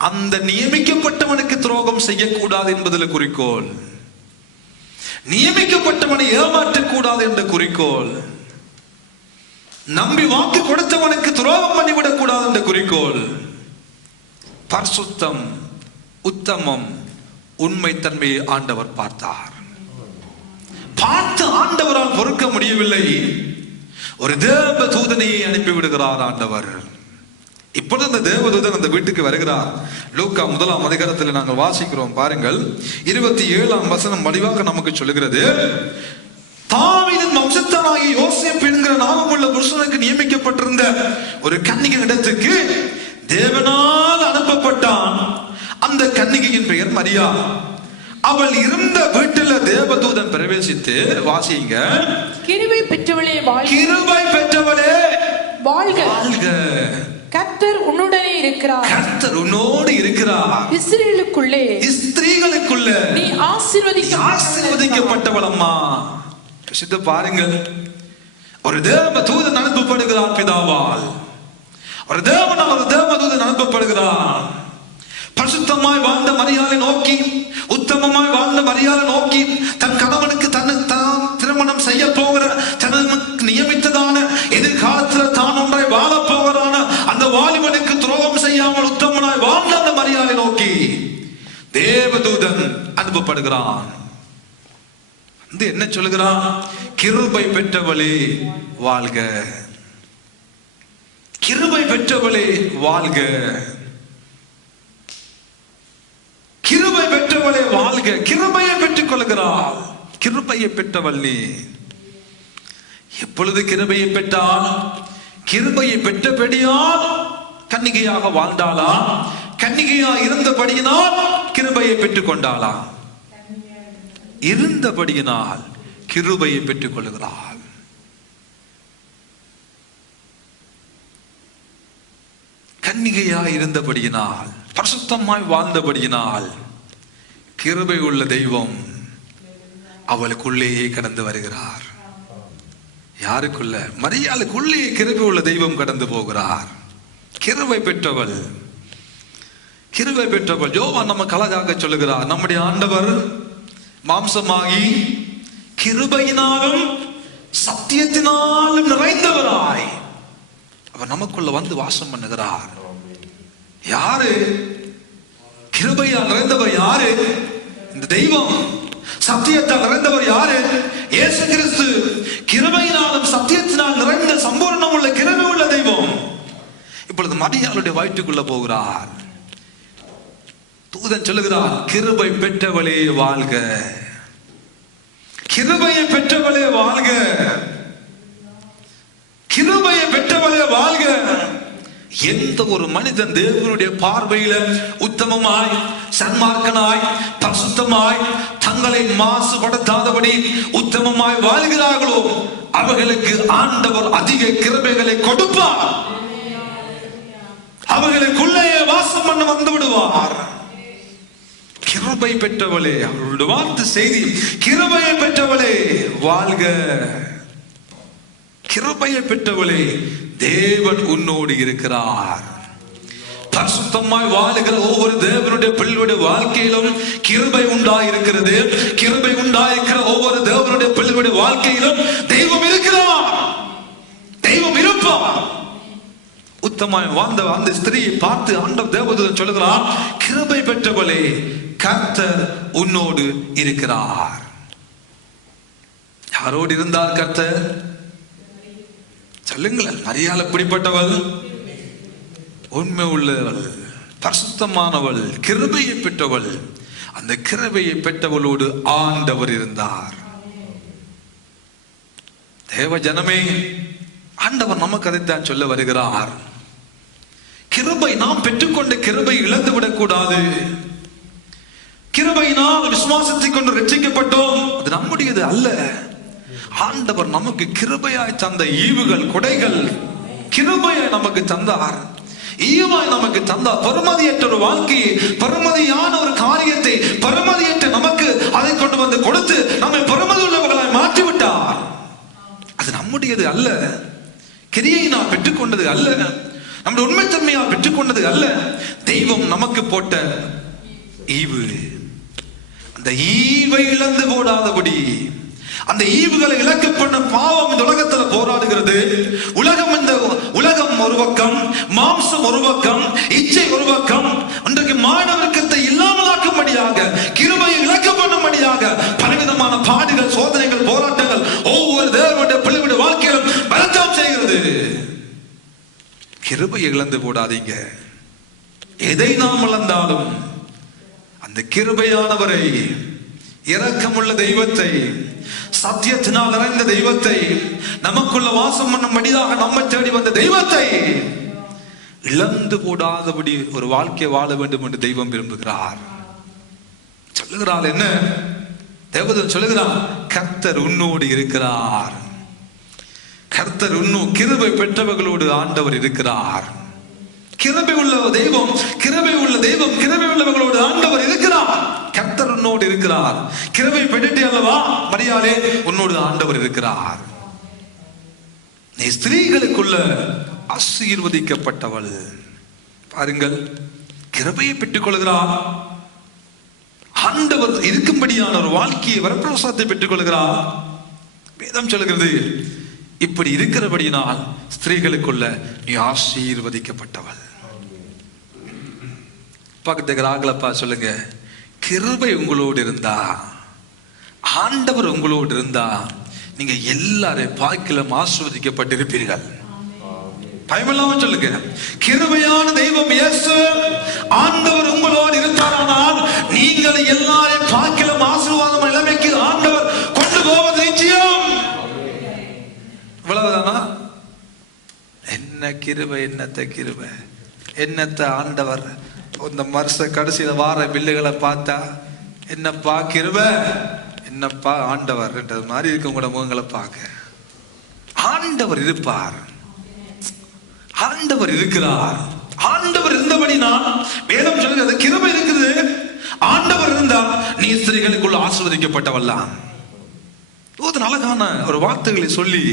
அந்த நியமிக்கப்பட்டவனுக்கு துரோகம் செய்யக்கூடாது என்பதில் குறிக்கோள், நியமிக்கப்பட்டவனை ஏமாற்றக்கூடாது என்ற குறிக்கோள், நம்பி வாக்கு கொடுத்தவனுக்கு துரோகம் பண்ணிவிடக் கூடாது என்ற குறிக்கோள், பரிசுத்தம், உத்தமம், உண்மை தன்மையை ஆண்டவர் பார்த்தார். பார்த்து ஆண்டவரால் பொறுக்க முடியவில்லை. ஒரு தேவ தூதனையை அனுப்பி விடுகிறார் ஆண்டவர். இப்பொழுது அந்த தேவதூதன் அந்த வீட்டுக்கு வருகிறார். லூக்கா 1ஆம் அதிகாரத்தில் நாங்கள் வாசிக்கிறோம் பாருங்கள். 27ஆம் வசனம் வடிவாக நமக்கு சொல்லுகிறது, தாவீதின் வம்சத்தானாகிய யோசேப்பு என்கிற நாமமுள்ள புருஷனுக்கு நியமிக்கப்பட்டிருந்த ஒரு கன்னிகை இடத்துக்கு தேவனால் அனுப்பப்பட்டான். அந்த கன்னிகையின் பெயர் மரியா. அவள் இருந்த வீட்டில் தேவதூதன் பிரவேசித்து, வாசிங்க, கிருபை பெற்றவளே வாழ்க, கிருபை பெற்றவளே வாழ்க, வாழ்க, கர்த்தர் உன்னுடனே இருக்கிறார், கர்த்தர் உன்னோடு இருக்கிறார், இஸ்ரவேலுக்குள்ளே, ஸ்திரீகளுக்குள்ள நீ ஆசீர்வதிக்கப்பட்டவள் அம்மா. சித்த பாருங்கள், ஒரு தேவ தூதன் அனுப்பப்படுகிறார் பிதாவால். ஒரு தேவதூதன் அனுப்பப்படுகிறார். பரிசுத்தமாய் வாழ்ந்த மரியாதை நோக்கி, உத்தமமாய் வாழ்ந்த மரியாதை நோக்கி, தன் கணவனுக்கு தான் திருமணம் செய்ய போகிற, தனக்கு நியமித்ததான எதிர்காலத்தில் தான் ஒன்றை வாழ போகிறான அந்த வாலிபனுக்கு துரோகம் செய்யாமல் உத்தமனாய் வாழ்ந்த அந்த மரியாதை நோக்கி தேவதூதன் அனுப்பப்படுகிறான். என்ன சொல்லுகிறான்? கிருபை பெற்றவளே வாழ்க, கிருபை பெற்றவளே வாழ்க, கிருபை பெற்றவளே வாழ்க. கிருபையை பெற்றுக் கொள்கிறாள். கிருபையை பெற்றவள் நீ. எப்பொழுது கிருபையை பெற்றால்? கிருபையை பெற்றபடியால் கன்னிகையாக வாழ்ந்தாளா? கன்னிகையா இருந்தபடியினால் கிருபையை பெற்றுக் கொண்டாளா? இருந்தபடியினால் கிருபையை பெற்றுக் கொள்கிறாள். கன்னிகையா இருந்தபடியினால், பரிசுத்தமாய் வாழ்ந்தபடியினால் கிருபை உள்ள தெய்வம் அவளுக்குள்ளேயே கடந்து வருகிறார். யாருக்குள்ள? மரியாளுக்குள்ளேயே கிருபை உள்ள தெய்வம் கடந்து போகிறார். கிருபை பெற்றவள், கிருபை பெற்றவள். யோவான் நமக்கு அழகாக சொல்லுகிறார், நம்முடைய ஆண்டவர் மாம்சமாகி கிருபையினாலும் சத்தியத்தினாலும் நிறைந்தவராய் அவர் நமக்குள்ள வந்து வாசம் பண்ணுகிறார். யாரு கிருபையால் நிறைந்தவர்? யாரு? இந்த தெய்வம். சத்தியத்தால் நிறைந்தவர் யாரு? இயேசு கிறிஸ்து. கிருபையினாலும் சத்தியத்தினால் நிறைந்த சம்பூர்ணம் உள்ள கிருபை உள்ள தெய்வம் இப்பொழுது மரியாளுடைய வயிற்றுக்குள்ள போகிறார். தூதன் சொல்லுகிறார், கிருபை பெற்றவளே வாழ்க, கிருபையை பெற்றவளே வாழ்க, கிருபையை பெற்றவளே வாழ்க. எந்த ஒரு மனிதன் தேவனுடைய பார்வையில உத்தமமாய், சன்மார்க்கனாய், பரிசுத்தமாய், தங்களை மாசுபடுத்தாதபடி உத்தமமாய் வாழ்கிறார்களோ அவர்களுக்கு ஆண்டவர் அதிக கிருபைகளை கொடுப்பார். அவர்களுக்குள்ளே வாசம் பண்ண வந்து விடுவார். கிருபை பெற்றவளே, அவருடைய வார்த்தை செய்தி, கிருபையை பெற்றவளே வாழ்க, கிருபையை பெற்றவளே தேவன் உன்னோடு இருக்கிறார். பரிசுத்தமாய் வாழுகிற ஒவ்வொரு தேவனுடைய பிள்ளையுடைய வாழ்க்கையிலும் கிருபை உண்டாயிருக்கிறது. கிருபை உண்டாயிருக்கிற ஒவ்வொரு தேவனுடைய பிள்ளையுடைய வாழ்க்கையிலும் தெய்வம் இருக்கிறார், தெய்வம் இருப்பார். உத்தமாய் வாழ்ந்த அந்த ஸ்திரியை பார்த்து ஆண்டவர் தேவதூதன் சொல்லுகிறார், கிருபை பெற்றவளே கர்த்தர் உன்னோடு இருக்கிறார். யாரோடு இருந்தார் கர்த்தர்? சொல்லுங்கள். மரியாள் எப்படிப்பட்டவள்? உண்மை உள்ளவள், பரிசுத்தமானவள், கிருபையை பெற்றவள். அந்த கிருபையை பெற்றவளோடு ஆண்டவர் இருந்தார். தேவ ஜனமே, ஆண்டவர் நமக்கு அதைத்தான் சொல்ல வருகிறார். கிருபை, நாம் பெற்றுக்கொண்ட கிருபை இழந்து விடக்கூடாது. கிருபையினால் விசுவாசத்தை கொண்டு ரட்சிக்கப்பட்டோம், அது நம்முடையது அல்ல. ஆண்டவர் நமக்கு கிருபையாய் தந்த ஈவுகள், கொடைகள், கிருபையை நமக்கு தந்தார், ஈவாய் நமக்கு தந்தார். பருமதியற்ற ஒரு வாழ்க்கையை, பருமதியான ஒரு காரியத்தை, பருமதியற்ற நமக்கு அதை கொண்டு வந்து கொடுத்து நம்மை பருமதி உள்ளவர்களாய் மாற்றிவிட்டார். அது நம்முடையது அல்ல, கிரியை நாம் பெற்றுக்கொண்டது அல்ல, நம்முடைய உண்மைத்தன்மையால் பெற்றுக்கொண்டது அல்ல. தெய்வம் நமக்கு போட்ட ஈவு. அந்த ஈவை இழந்து போடாதபடி, அந்த ஈவுகளை இழக்க பண்ண பாவம் இந்த உலகத்துல போராடுகிறது. உலகம் ஒரு பக்கம், மாம்சம் ஒரு பக்கம், இச்சை ஒரு பக்கம். அன்றைக்கு மாணவர்க்கத்தை இல்லாமலாக்கும்படியாக, கிருபையை இழக்க பண்ணும்படியாக பலவிதமான பாடுகள், சோதனைகள், போராட்டங்கள் ஒவ்வொரு தேவனுடைய பிள்ளைகளுடைய வாழ்க்கையிலும் பலத்தாம் செய்கிறது. கிருபையை இழந்து போடாதீங்க. எதை நாம் இழந்தாலும் அந்த கிருபையானவரை, இரக்கமுள்ள தெய்வத்தை, சத்தியத்தினால் நிறைந்த தெய்வத்தை, நமக்குள்ள வாசம் பண்ணும்படியாக நம்மை தேடி வந்த தெய்வத்தை இழந்து போடாதபடி ஒரு வாழ்க்கை வாழ வேண்டும் என்று தெய்வம் விரும்புகிறார். சொல்லுகிறார் என்ன? தேவதூதன் சொல்லுகிறார், கர்த்தர் உன்னோடு இருக்கிறார். கர்த்தர் கிருபை பெற்றவர்களோடு ஆண்டவர் இருக்கிறார். கிருபை உள்ள தெய்வம், கிருபை உள்ள தெய்வம், கிருபை உள்ளவர்களோடு ஆண்டவர் இருக்கிறார். கர்த்தர் உன்னோடு இருக்கிறார். கிருபை பெற்றே அல்லவா மரியாளே, உன்னோடு ஆண்டவர் இருக்கிறார். நீ ஸ்திரீகளுக்குள்ள ஆசீர்வதிக்கப்பட்டவள். பாருங்கள், கிருபையை பெற்றுக் கொள்கிறார். ஆண்டவர் இருக்கும்படியான ஒரு வாழ்க்கையை, வரப்பிரசாதத்தை பெற்றுக் கொள்கிறார். வேதம் சொல்லுகிறது, இப்படி இருக்கிறபடியினால் ஸ்திரீகளுக்குள்ள நீ ஆசீர்வதிக்கப்பட்டவள். பக்கத்துக்கு ராகலப்பா சொல்லுங்க, கிருபை உங்களோடு இருந்தா, ஆண்டவர் உங்களோடு இருந்தா, நீங்க எல்லாரும் பாக்கிலும் ஆசீர்வதிக்கப்பட்டிருப்பீர்கள். பயமில்லாம சொல்லுங்க, கிருபையான தெய்வம் இயேசு ஆண்டவர் உங்களோடு இருந்தாரானால் நீங்கள் எல்லாரும் பாக்கிலும் ஆசீர்வாதம் நிலைமைக்கு ஆண்டவர் கொண்டு போவது நிச்சயம். இவ்வளவுதானா? என்ன கிருபை, என்னத்த கிருபை, என்னத்த ஆண்டவர். இந்த வருஷ கடைசியில வார பில்லுகளை பார்த்தா, என்னப்பா கிருபை, என்னப்பா ஆண்டவர் மாதிரி இருக்கு உங்களோட முகங்களை பார்க்க. ஆண்டவர் இருப்பார், ஆண்டவர் இருக்கிறார். ஆண்டவர் இருந்தபடினா வேதம் சொல்லுகிறது, கிருபை இருக்குது. ஆண்டவர் இருந்தா நீ ஸ்திரீகளுக்குள்ள ஆசீர்வதிக்கப்பட்டவல்லாம். தூதன் அழகான ஒரு வார்த்தைகளை சொல்லி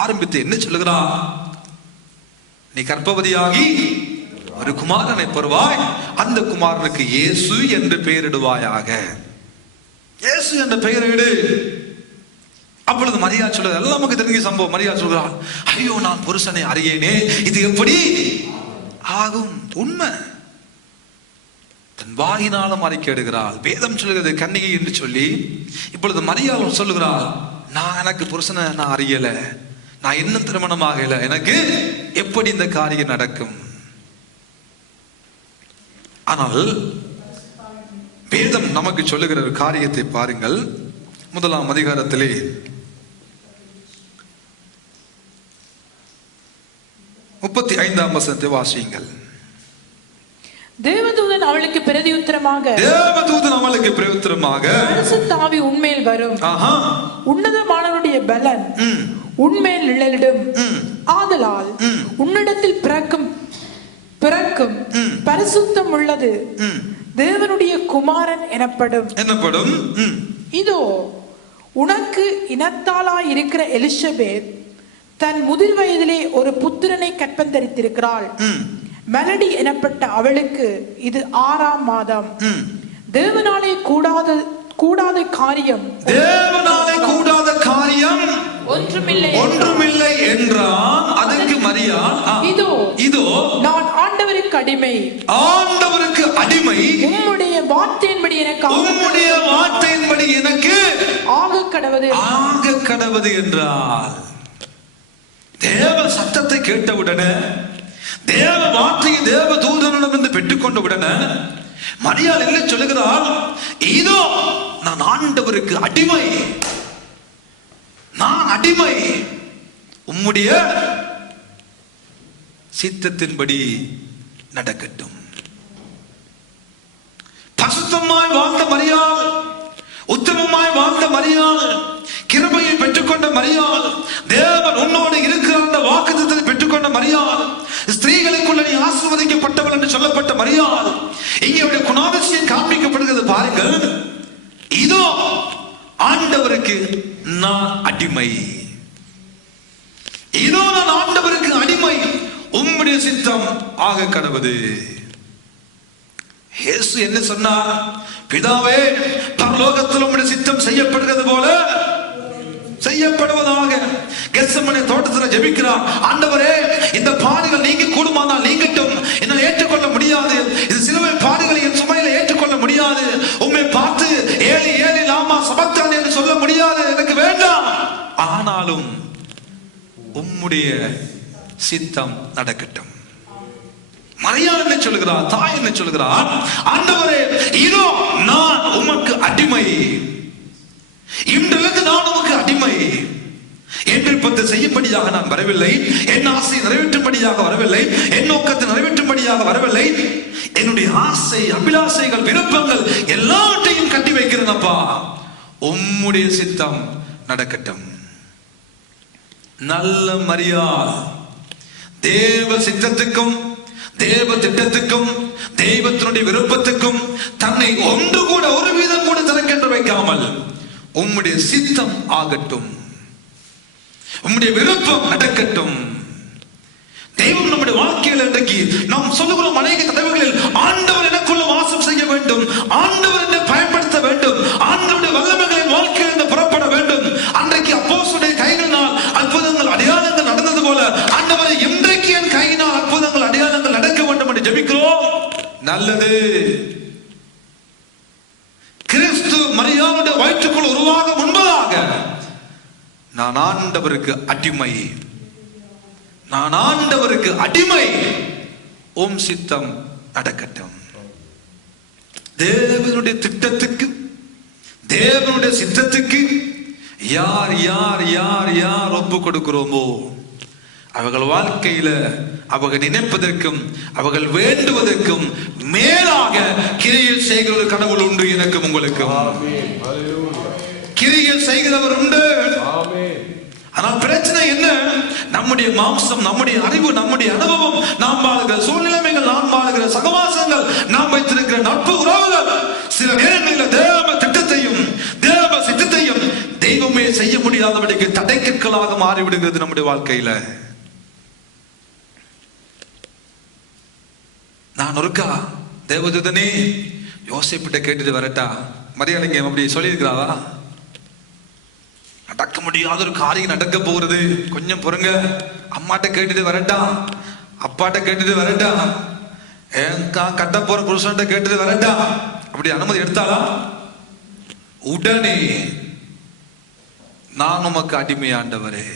ஆரம்பித்து என்ன சொல்லுகிறான்? நீ கர்ப்பவதியாகி ஒரு குமாரனை பெறுவாய், அந்த குமாரனுக்கு இயேசு என்று பெயரிடுவாயாக. இயேசு என்ற பெயரிடு. அப்பொழுது மரியா சொல்றது எல்லாம் நமக்கு தெரிஞ்ச சம்பவம். மரியா சொல்கிறாள், ஐயோ நான் புருஷனை அறியேனே, இது எப்படி ஆகும்? உண்மை. தன் வாயினாலும் அறிக்கையிடுகிறாள். வேதம் சொல்லுகிறது கன்னிகை என்று சொல்லி. இப்பொழுது மரியாவும் சொல்லுகிறாள், நான் எனக்கு புருஷனை நான் அறியல, நான் இன்னும் திருமணமாகல, எனக்கு எப்படி இந்த காரியம் நடக்கும்? ஆனால் வேதம் நமக்கு சொல்லுகிற ஒரு காரியத்தை பாருங்கள். 1ஆம் அதிகாரத்திலே 35ஆம் வசனத்தை வாசியுங்கள். தேவதூதன் அவளுக்கு பிரதியுத்தரமாக பரிசுத்த ஆவி உன்மேல் வரும், உன்னதமானவருடைய பலன் உன்மேல் நிழலிடும், ஆதலால் உன்னிடத்தில் பிறக்கும் பரிசுத்தம் உள்ளது தேவனுடைய குமாரன் எனப்படும். இதோ உனக்கு இனத்தாளாய் இருக்கிற எலிசபெத் தன் முதிர் வயதிலே ஒரு புத்திரனை கற்பந்தரித்திருக்கிறாள். மெலடி எனப்பட்ட அவளுக்கு இது 6ஆம் மாதம். தேவனாலே கூடாத காரியம் ஒன்றுமில்லை என்றான். அதற்கு மரியா, இதோ நான் ஆண்டவருக்கு அடிமை, உம்முடைய வார்த்தையின்படி எனக்கு ஆக கடவது என்றார். தேவ சத்தத்தை கேட்டவுடனே, தேவ வார்த்தையை தேவ தூதனிடமிருந்து பெற்றுக்கொண்ட உடனே மரியாள் என்ன சொல்லுகிறாள்? இதோ நான் ஆண்டவருக்கு அடிமை, உம்முடைய சித்தத்தின்படி நடக்கட்டும். பரிசுத்தமாய் வாழ்ந்த மரியாள், உத்தமமாய் வாழ்ந்த மரியாள், கிருபையை பெற்றுக்கொண்ட மரியாள், தேவன் உன்னோடு இருக்கிற அந்த வாக்குத்தத்தத்தை பெற்றுக்கொண்ட மரியாள், ஸ்திரீகளுக்குள்ள நீ ஆசீர்வதிக்கப்பட்டவள் என்று சொல்லப்பட்ட மரியாள், இங்கே குணாதிசயம் காண்பிக்கப்படுகிறது பாருங்கள். இதோ ஆண்டவருக்கு நான் அடிமை, இதோ நான் ஆண்டவருக்கு அடிமை, உம்முடைய சித்தம் ஆக கடவுது. இயேசு என்ன சொன்னார்? பிதாவே, பரலோகத்தில் உம்முடைய சித்தம் செய்யப்படுகிறது போல செய்யப்படுவதாக. கெத்செமனே தோட்டத்தில் ஜெபிக்கிறார். ஆண்டவரே, இந்த பாடுகள் நீங்க கூடுமானால் நீங்கட்டும், என்னால் ஏற்றுக்கொள்ள முடியாது, இது சிலுவை பாடுகளை என் சுமையில ஏற்றுக்கொள்ள முடியாது, உம்மை பார்த்து ஏலி ஏலி லாமா சபக்தானி என்று சொல்ல முடியாது, எனக்கு வேண்டாம், ஆனாலும் உம்முடைய சித்தம் நடக்கட்டும். மரியாள் என்ன சொல்லுகிறார்? தாய் என்ன சொல்லுகிறார்? ஆண்டவரே, இதோ நான் உமக்கு அடிமை, இன்றிலிருந்து நான் உமக்கு அடிமை, என் விருப்பத்தை செய்யும்படியாக நான் வரவில்லை, என் ஆசை நிறைவேற்றும்படியாக வரவில்லை, என் நோக்கத்தை நிறைவேற்றும்படியாக வரவில்லை, என்னுடைய ஆசை அபிலாசைகள் விருப்பங்கள் எல்லாவற்றையும் கட்டி வைக்கிறேனப்பா, உம்முடைய சித்தம் நடக்கட்டும். நல்ல மரியாள் தேவ சித்தத்துக்கும் தேவ திட்டத்துக்கும் தெய்வத்தினுடைய விருப்பத்துக்கும் தன்னை ஒன்று கூட ஒரு வீதம் கூட தனக்கென்று வைக்காமல், உம்முடைய சித்தம் ஆகட்டும், உம்முடைய விருப்பம் நடக்கட்டும். தெய்வம் நம்முடைய வாழ்க்கையில் இன்றைக்கு நாம் சொல்லுகிறோம் அநேக தடவைகளில், ஆண்டவர் எனக்குள்ள வாசம் செய்ய வேண்டும், ஆண்டவர் என்னை பயன்படுத்த வேண்டும், ஆண்டவருடைய வல்லமைகளின் வாழ்க்கையில் இருந்து புறப்பட வேண்டும். அன்றைக்கு அப்போஸ்தலருடைய கைகளினால் அற்புதங்கள் அடையாளங்கள் நடந்தது போல, ஆண்டவரை இன்றைக்கு என் கையினால் அற்புதங்கள் அடையாளங்கள் நடக்க வேண்டும் என்று ஜெபிக்கிறோம். நல்லது. கிறிஸ்து மரியாளுடைய வயிற்றுக்குள் உருவாக முன்பதாக நான் ஆண்டவருக்கு அடிமை, நான் ஆண்டவருக்கு அடிமை, ஓம் சித்தம் நடக்கட்டும். தேவனுடைய திட்டத்துக்கு தேவனுடைய சித்தத்துக்கு யார் யார் யார் யார் ஒப்பு கொடுக்கிறோமோ அவர்கள் வாழ்க்கையில அவர்கள் நினைப்பதற்கும் அவர்கள் வேண்டுவதற்கும் மேலாக கிரியில் செய்கிற ஒரு கடவுள் உண்டு. எனக்கும் உங்களுக்கும் கிரியில் செய்கிறவர் உண்டு. ஆனால் பிரச்சனை என்ன? நம்முடைய மாம்சம், நம்முடைய அறிவு, நம்முடைய அனுபவம், நாம் வாழ்கிற சூழ்நிலைமைகள், நாம் வாழ்கிற சகவாசங்கள், நாம் வைத்திருக்கிற நட்பு உறவுகள் சில நேரங்களில் தேவ திட்டத்தையும் தேவ சித்தத்தையும் தெய்வமே செய்ய முடியும் காரியங்களாக மாறிவிடுகிறது நம்முடைய வாழ்க்கையில. நான் ஒருக்கா தேவதூதனே யோசேப்பிட்ட கேட்டுட்டு வரட்டா, மரியாதைங்க அப்படி சொல்லியிருக்கிறாவா? நடக்க முடியாத ஒரு காரியம் நடக்க போகிறது, கொஞ்சம் பொறுங்க, அம்மாட்ட கேட்டுட்டு வரட்டா, அப்பாட்ட கேட்டுட்டு வரட்டா, கட்ட போற புருஷன்ட்ட கேட்டுட்டு வரட்டா, அப்படி அனுமதி எடுத்தாளா? உடனே நான் உமக்கு அடிமையாண்டவரே.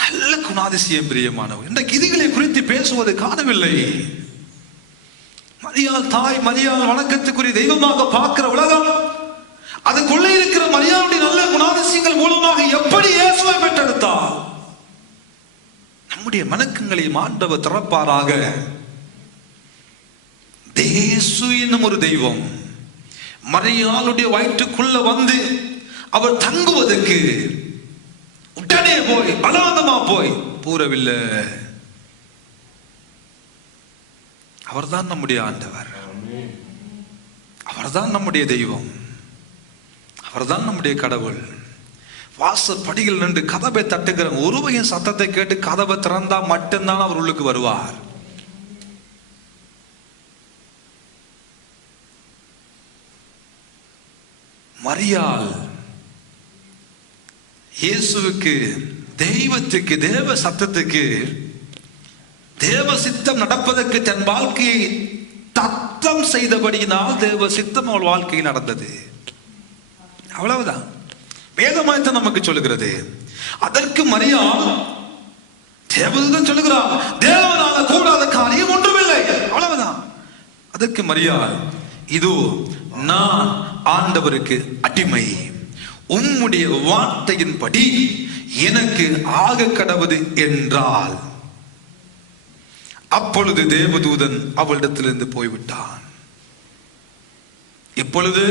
நல்ல குணாதிசயம் பிரியமானவர். இந்த கிதிகளை குறித்து பேசுவது காணவில்லை. மரியாள் தாய், மரியாள் வணக்கத்துக்குரிய தெய்வமாக பார்க்கிற உலகம், அதுக்குள்ளே இருக்கிற மரியாளுடைய நல்ல குணாதிசயங்கள் மூலமாக எப்படி இயேசுவை பெற்றெடுத்தார். நம்முடைய மனக்கங்களை ஆண்டவர் திறப்பாராக. தேசு என்னும் ஒரு தெய்வம் மரியாளுடைய வயிற்றுக்குள்ள வந்து அவர் தங்குவதற்கு உடனே போய் பலவந்தமா போய் பூரவில்லை. அவர்தான் நம்முடைய ஆண்டவர், அவர்தான் நம்முடைய தெய்வம், அவர்தான் நம்முடைய கடவுள். வாசற்படியில் நின்று கதவை தட்டுகிற ஒருவரின் சத்தத்தை கேட்டு கதவை திறந்தா மட்டும்தான் அவர் உள்ளுக்கு வருவார். மரியாள் இயேசுவுக்கு, தெய்வத்துக்கு, தேவ சத்தத்துக்கு, தேவ சித்தம் நடப்பதற்கு தன் வாழ்க்கையை தத்தம் செய்தபடியினால் தேவ சித்தம் அவள் வாழ்க்கையில் நடந்தது. அவ்வளவுதான் வேதமாய்த்தான் நமக்கு சொல்லுகிறது. அதற்கு மரியாள் தேவதூதன் சொல்லுகிறார், தேவனால கூடாத காரியம் ஒன்றுமில்லை. அவ்வளவுதான். அதற்கு மரியாள், இதோ நான் ஆண்டவருக்கு அடிமை, உம்முடைய வார்த்தையின்படி எனக்கு ஆக கடவுது என்றால். அப்பொழுது தேவதூதன் அவளிடத்திலிருந்து போய்விட்டான். இப்பொழுது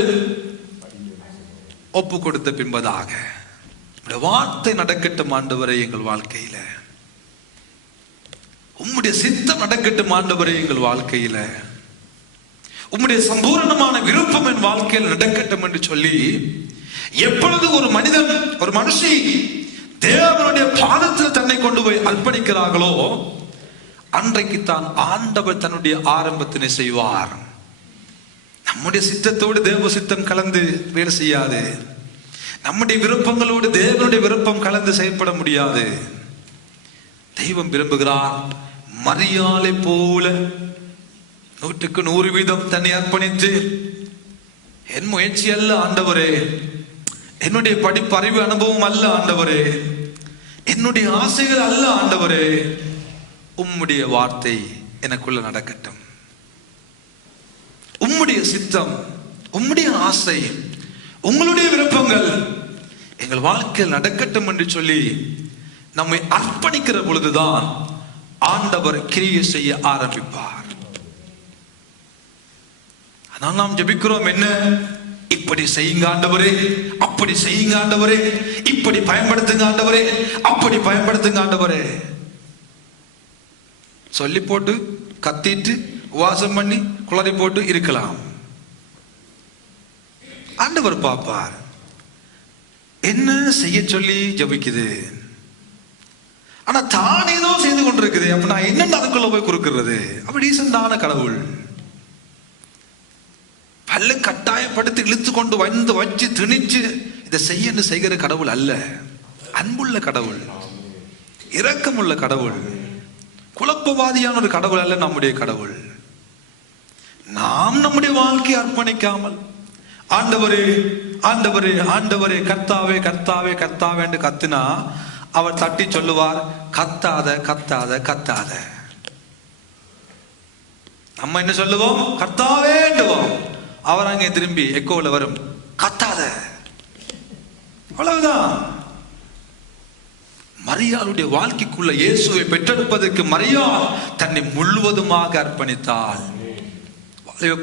ஒப்பு கொடுத்த பின்பதாக வார்த்தை நடக்கட்டும் ஆண்டவரே எங்கள் வாழ்க்கையில, உம்முடைய சித்தம் நடக்கட்டும் ஆண்டவரே எங்கள் வாழ்க்கையில, உம்முடைய சம்பூரணமான விருப்பம் என் வாழ்க்கையில் நடக்கட்டும் என்று சொல்லி, எப்பொழுது ஒரு மனிதன், ஒரு மனுஷி தேவனுடைய பாதத்தில் தன்னை கொண்டு போய் அர்ப்பணிக்கிறார்களோ அன்றைக்கு தான் ஆண்டவர் தன்னுடைய ஆரம்பத்தினை செய்வார். நம்முடைய சித்தத்தோடு தேவ சித்தம் கலந்து வேலை செய்யாது. நம்முடைய விருப்பங்களோடு தேவனுடைய விருப்பம் கலந்து செயல்பட முடியாது. தெய்வம் விரும்புகிறார் மரியாளை போல 100% தன்னை அர்ப்பணித்து, என் முயற்சி அல்ல ஆண்டவரே, என்னுடைய படிப்பு அறிவு அனுபவம் அல்ல ஆண்டவரே, என்னுடைய ஆசைகள் அல்ல ஆண்டவரே, உம்முடைய வார்த்தை எனக்குள்ள நடக்கட்டும், உம்முடைய சித்தம், உம்முடைய ஆசை, உங்களுடைய விருப்பங்கள் எங்கள் வாழ்க்கையில் நடக்கட்டும் என்று சொல்லி நம்மை அர்ப்பணிக்கிற பொழுதுதான் ஆண்டவர் கிரியை செய்ய ஆரம்பிப்பார். ஆனால் நாம் ஜெபிக்கிறோம் என்ன? இப்படி செய்யுங்க ஆண்டவரே, அப்படி செய்யுங்க ஆண்டவரே, இப்படி பயன்படுத்துங்க ஆண்டவரே, அப்படி பயன்படுத்துங்க ஆண்டவரே சொல்லி போட்டு கத்திட்டு வாசம் பண்ணி குளறி போட்டு இருக்கலாம். ஆண்டவர் பாப்பார் என்ன செய்ய சொல்லி ஜபிக்குது. ஆனா தான் ஏதோ செய்து கொண்டிருக்குது. அப்ப நான் என்னென்ன அதுக்குள்ள போய் குறுக்கிறது? அப்படி ரீசண்டான கடவுள் பல்ல கட்டாயப்படுத்தி இழுத்து கொண்டு வந்து வச்சு திணிச்சு இதை செய்ய செய்கிற கடவுள் அல்ல. அன்புள்ள கடவுள், இரக்கமுள்ள கடவுள், குழப்பவாதியான ஒரு கடவுள் அல்ல நம்முடைய கடவுள். நாம் நம்முடைய வாழ்க்கையை அர்ப்பணிக்காமல் ஆண்டவரே ஆண்டவரே ஆண்டவரே கர்த்தாவே கர்த்தாவே கர்த்தாவே என்று கத்தினா அவர் தட்டி சொல்லுவார், கத்தாத கத்தாத கத்தாத. நம்ம என்ன சொல்லுவோம்? கர்த்தாவேண்டுவோம். அவர் அங்கே திரும்பி எக்கோல வரும், கத்தாத. அவ்வளவுதான். மரியாளுடைய வாழ்க்கைக்குள்ள இயேசுவை பெற்றெடுப்பதற்கு மரியாள் தன்னை முழுவதுமாக அர்ப்பணித்தாள்.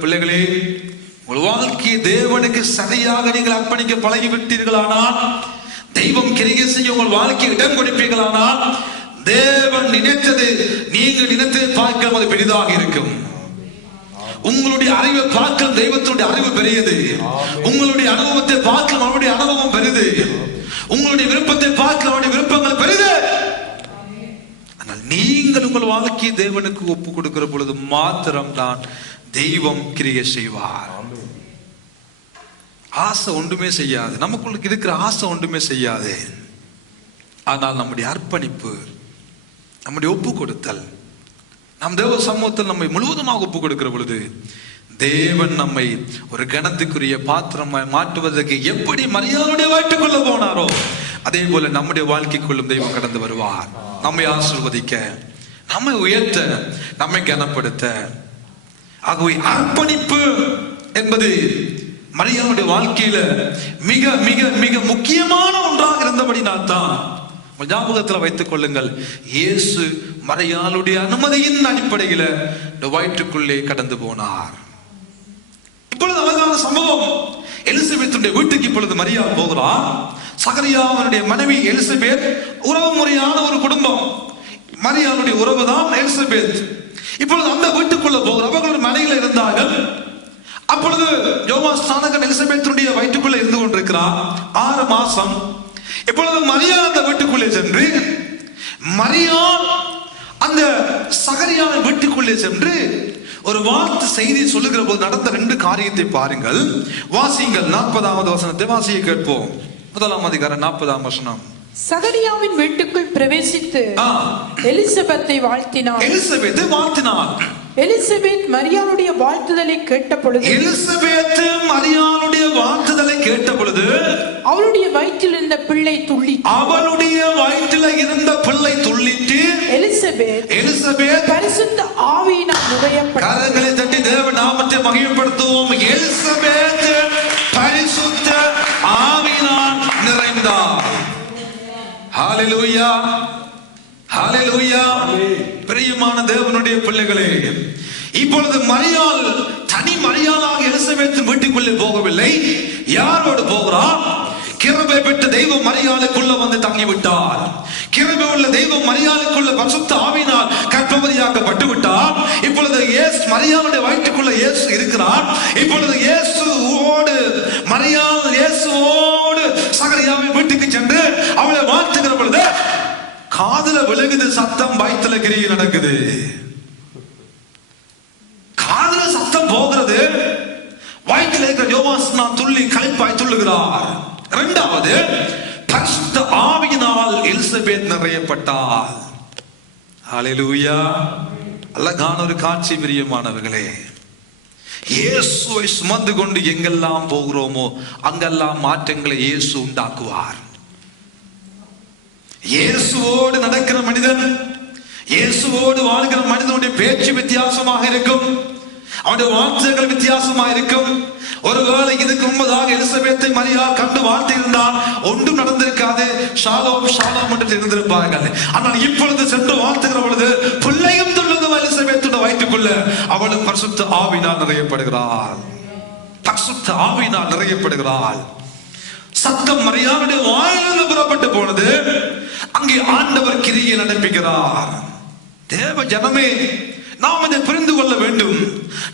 பிள்ளைகளே, உங்கள் வாழ்க்கையை தேவனுக்கு சரியாக நீங்கள் அர்ப்பணிக்க பழகிவிட்டீர்களானால், தெய்வம் கிரியை செய்ய உங்கள் வாழ்க்கையை இடம் கொடுப்பீர்களானால், தேவன் நினைத்தது நீங்கள் நினைத்ததை பார்க்க அது பெரிதாக இருக்கும். உங்களுடைய அறிவை பார்க்க தெய்வத்தினுடைய அறிவு பெரியது. உங்களுடைய அனுபவத்தை பார்க்க அவருடைய அனுபவம் பெரிது. உங்களுடைய விருப்பத்தை பார்க்க அவருடைய விருப்பங்கள் பெரிது. ஆனால் நீங்கள் உங்கள் வாழ்க்கையை தேவனுக்கு ஒப்பு கொடுக்கிற பொழுது மாத்திரம்தான் தெய்வம் கிரியை செய்வார். ஆசை ஒன்றுமே செய்யாது, நமக்குள்ள இருக்கிற ஆசை ஒன்றுமே செய்யாது. ஆனால் நம்முடைய அர்ப்பணிப்பு, நம்முடைய ஒப்பு கொடுத்தல், நம் தேவ சமூகத்தில் நம்மை முழுவதுமாக ஒப்பு கொடுக்கிற பொழுது தேவன் நம்மை ஒரு கணத்துக்குரிய பாத்திரமாய் மாற்றுவதற்கு எப்படி மரியாதையுடைய வாழ்க்கைக்குள்ள போனாரோ அதே போல நம்முடைய வாழ்க்கைக்குள்ளும் தெய்வம் கடந்து வருவார். நம்மை ஆசீர்வதிக்க, நம்மை உயர்த்த, நம்மை கனப்படுத்த. ஆகவே அர்ப்பணிப்பு என்பது மரியாதையுடைய வாழ்க்கையில மிக மிக மிக முக்கியமான ஒன்றாக இருந்தபடினால் தான் ஞாபகத்தில் வைத்துக் கொள்ளுங்கள், இயேசு மரியாளுடைய அனுமதியின் அடிப்படையில இந்த வயிற்றுக்குள்ளே கடந்து போனார். இப்பொழுது அழகான சம்பவம், எலிசபெத்துடைய வீட்டுக்கு இப்பொழுது மரியாள் போகிறார். சகரியாவினுடைய மனைவி எலிசபெத் உறவு முறையான ஒரு குடும்பம். மரியாளுடைய உறவு தான் எலிசபெத். இப்பொழுது அந்த வீட்டுக்குள்ள போகிற அவர்கள் மனையில இருந்தார்கள். அப்பொழுது யோவான் ஸ்நானகன் எலிசபெத்துடைய வயிற்றுக்குள்ள இருந்து கொண்டிருக்கிறார் 6 மாசம். இப்பொழுது மரியாள் அந்த வீட்டுக்குள்ளே சென்று மரியாள் அந்த சகரியாவின் வீட்டுக்குள்ளே சென்று ஒரு வாழ்த்து செய்தி சொல்லுகிற போது நடந்த 2 காரியத்தை பாருங்கள். வாசியுங்கள். 40வது வசனத்தை வாசியை கேட்போம். 1ஆம் அதிகாரம் 40ஆம் வசனம். சகரியாவின் வீட்டுக்குள் பிரவேசித்து எலிசபெத்தை வாழ்த்தினார். எலிசபெத்தை வாழ்த்தினார். எலிசபெத் மரியாளுடைய வாழ்த்துதலை கேட்ட பொழுது அவளுடைய வயிற்றில் இருந்த பிள்ளை துள்ளிட்டு எலிசபெத் பரிசுத்த ஆவியினால் நிறையப்பட்டார். கரங்களை தட்டி தேவ நாமத்தை மகிமைப்படுத்துவோம். எலிசபெத் பரிசுத்த ஆவியினால் நிறைந்தார். ஹல்லேலூயா, ஹல்லேலூயா. பிரியமான தேவனுடைய பிள்ளைகளே, இப்பொழுது மரியாள் தனி மரியாளாக எலிசபெத்தின் வீட்டுக்குள்ளே போகவில்லை. யாரோடு போகிறார்? கிருபை பெற்ற தெய்வம் மரியாளுக்குள்ள வந்து தங்கிவிட்டார். கிருபை உள்ள தெய்வம் மரியாளுக்குள்ள பரிசுத்த ஆவியினால் கர்ப்பவதியாக்கப்பட்டு விட்டார். இப்பொழுது மரியாளுடைய வயிற்றுக்குள்ள இயேசு இருக்கிறார். இப்பொழுது இயேசுவோடு சகரியாவின் வீட்டுக்கு சென்று அவளை வாழ்த்துகிற பொழுது காதுல விழுகுது சத்தம், வயிற்றுல கிரியை நடக்குது. காதுல சத்தம் போகிறது, வயிற்றில் இருக்கிற யோவான் துள்ளி களைப்பாய் துள்ளுகிறார். 2வது, பரிசுத்த ஆவியினால் எலிசபெத் நிறையப்பட்டார். ஹல்லேலூயா. அழகான ஒரு காட்சி பிரியமானவர்களே. இயேசுவை சுமந்து கொண்டு எங்கெல்லாம் போகிறோமோ அங்கெல்லாம் மாற்றங்களை இயேசு உண்டாக்குவார். இயேசுவோடு நடக்கிற மனிதன், இயேசுவோடு வாழ்கிற மனிதனுடைய பேச்சு வித்தியாசமாக இருக்கும், அவனுடைய வார்த்தைகள் வித்தியாசமாக இருக்கும். ஒருவேளை இதுக்கு முன்பதாக எலிசபெத்தை மரியாள் கண்டு வாழ்த்து இருந்தால் ஒன்றும் நடந்திருக்காது, ஷாலோம் ஷாலோம் என்று இருந்திருப்பார்கள். ஆனால் இப்பொழுது சென்று வாழ்த்துகிற பொழுது பிள்ளையும் துள்ளது எலிசபெத்துடைய வயிற்றுக்குள்ள. அவளும் பரிசுத்த ஆவியினால் நிறையப்படுகிறாள். பரிசுத்த ஆவியினால் நிறையப்படுகிறாள். சத்தம் மரியாளுடைய வாயிலிருந்து புறப்பட்டு போனது. அங்கே ஆண்டவர் கிரியை நடப்பிக்கிறார். தேவ ஜனமே, நாம் இதை புரிந்து கொள்ள வேண்டும்.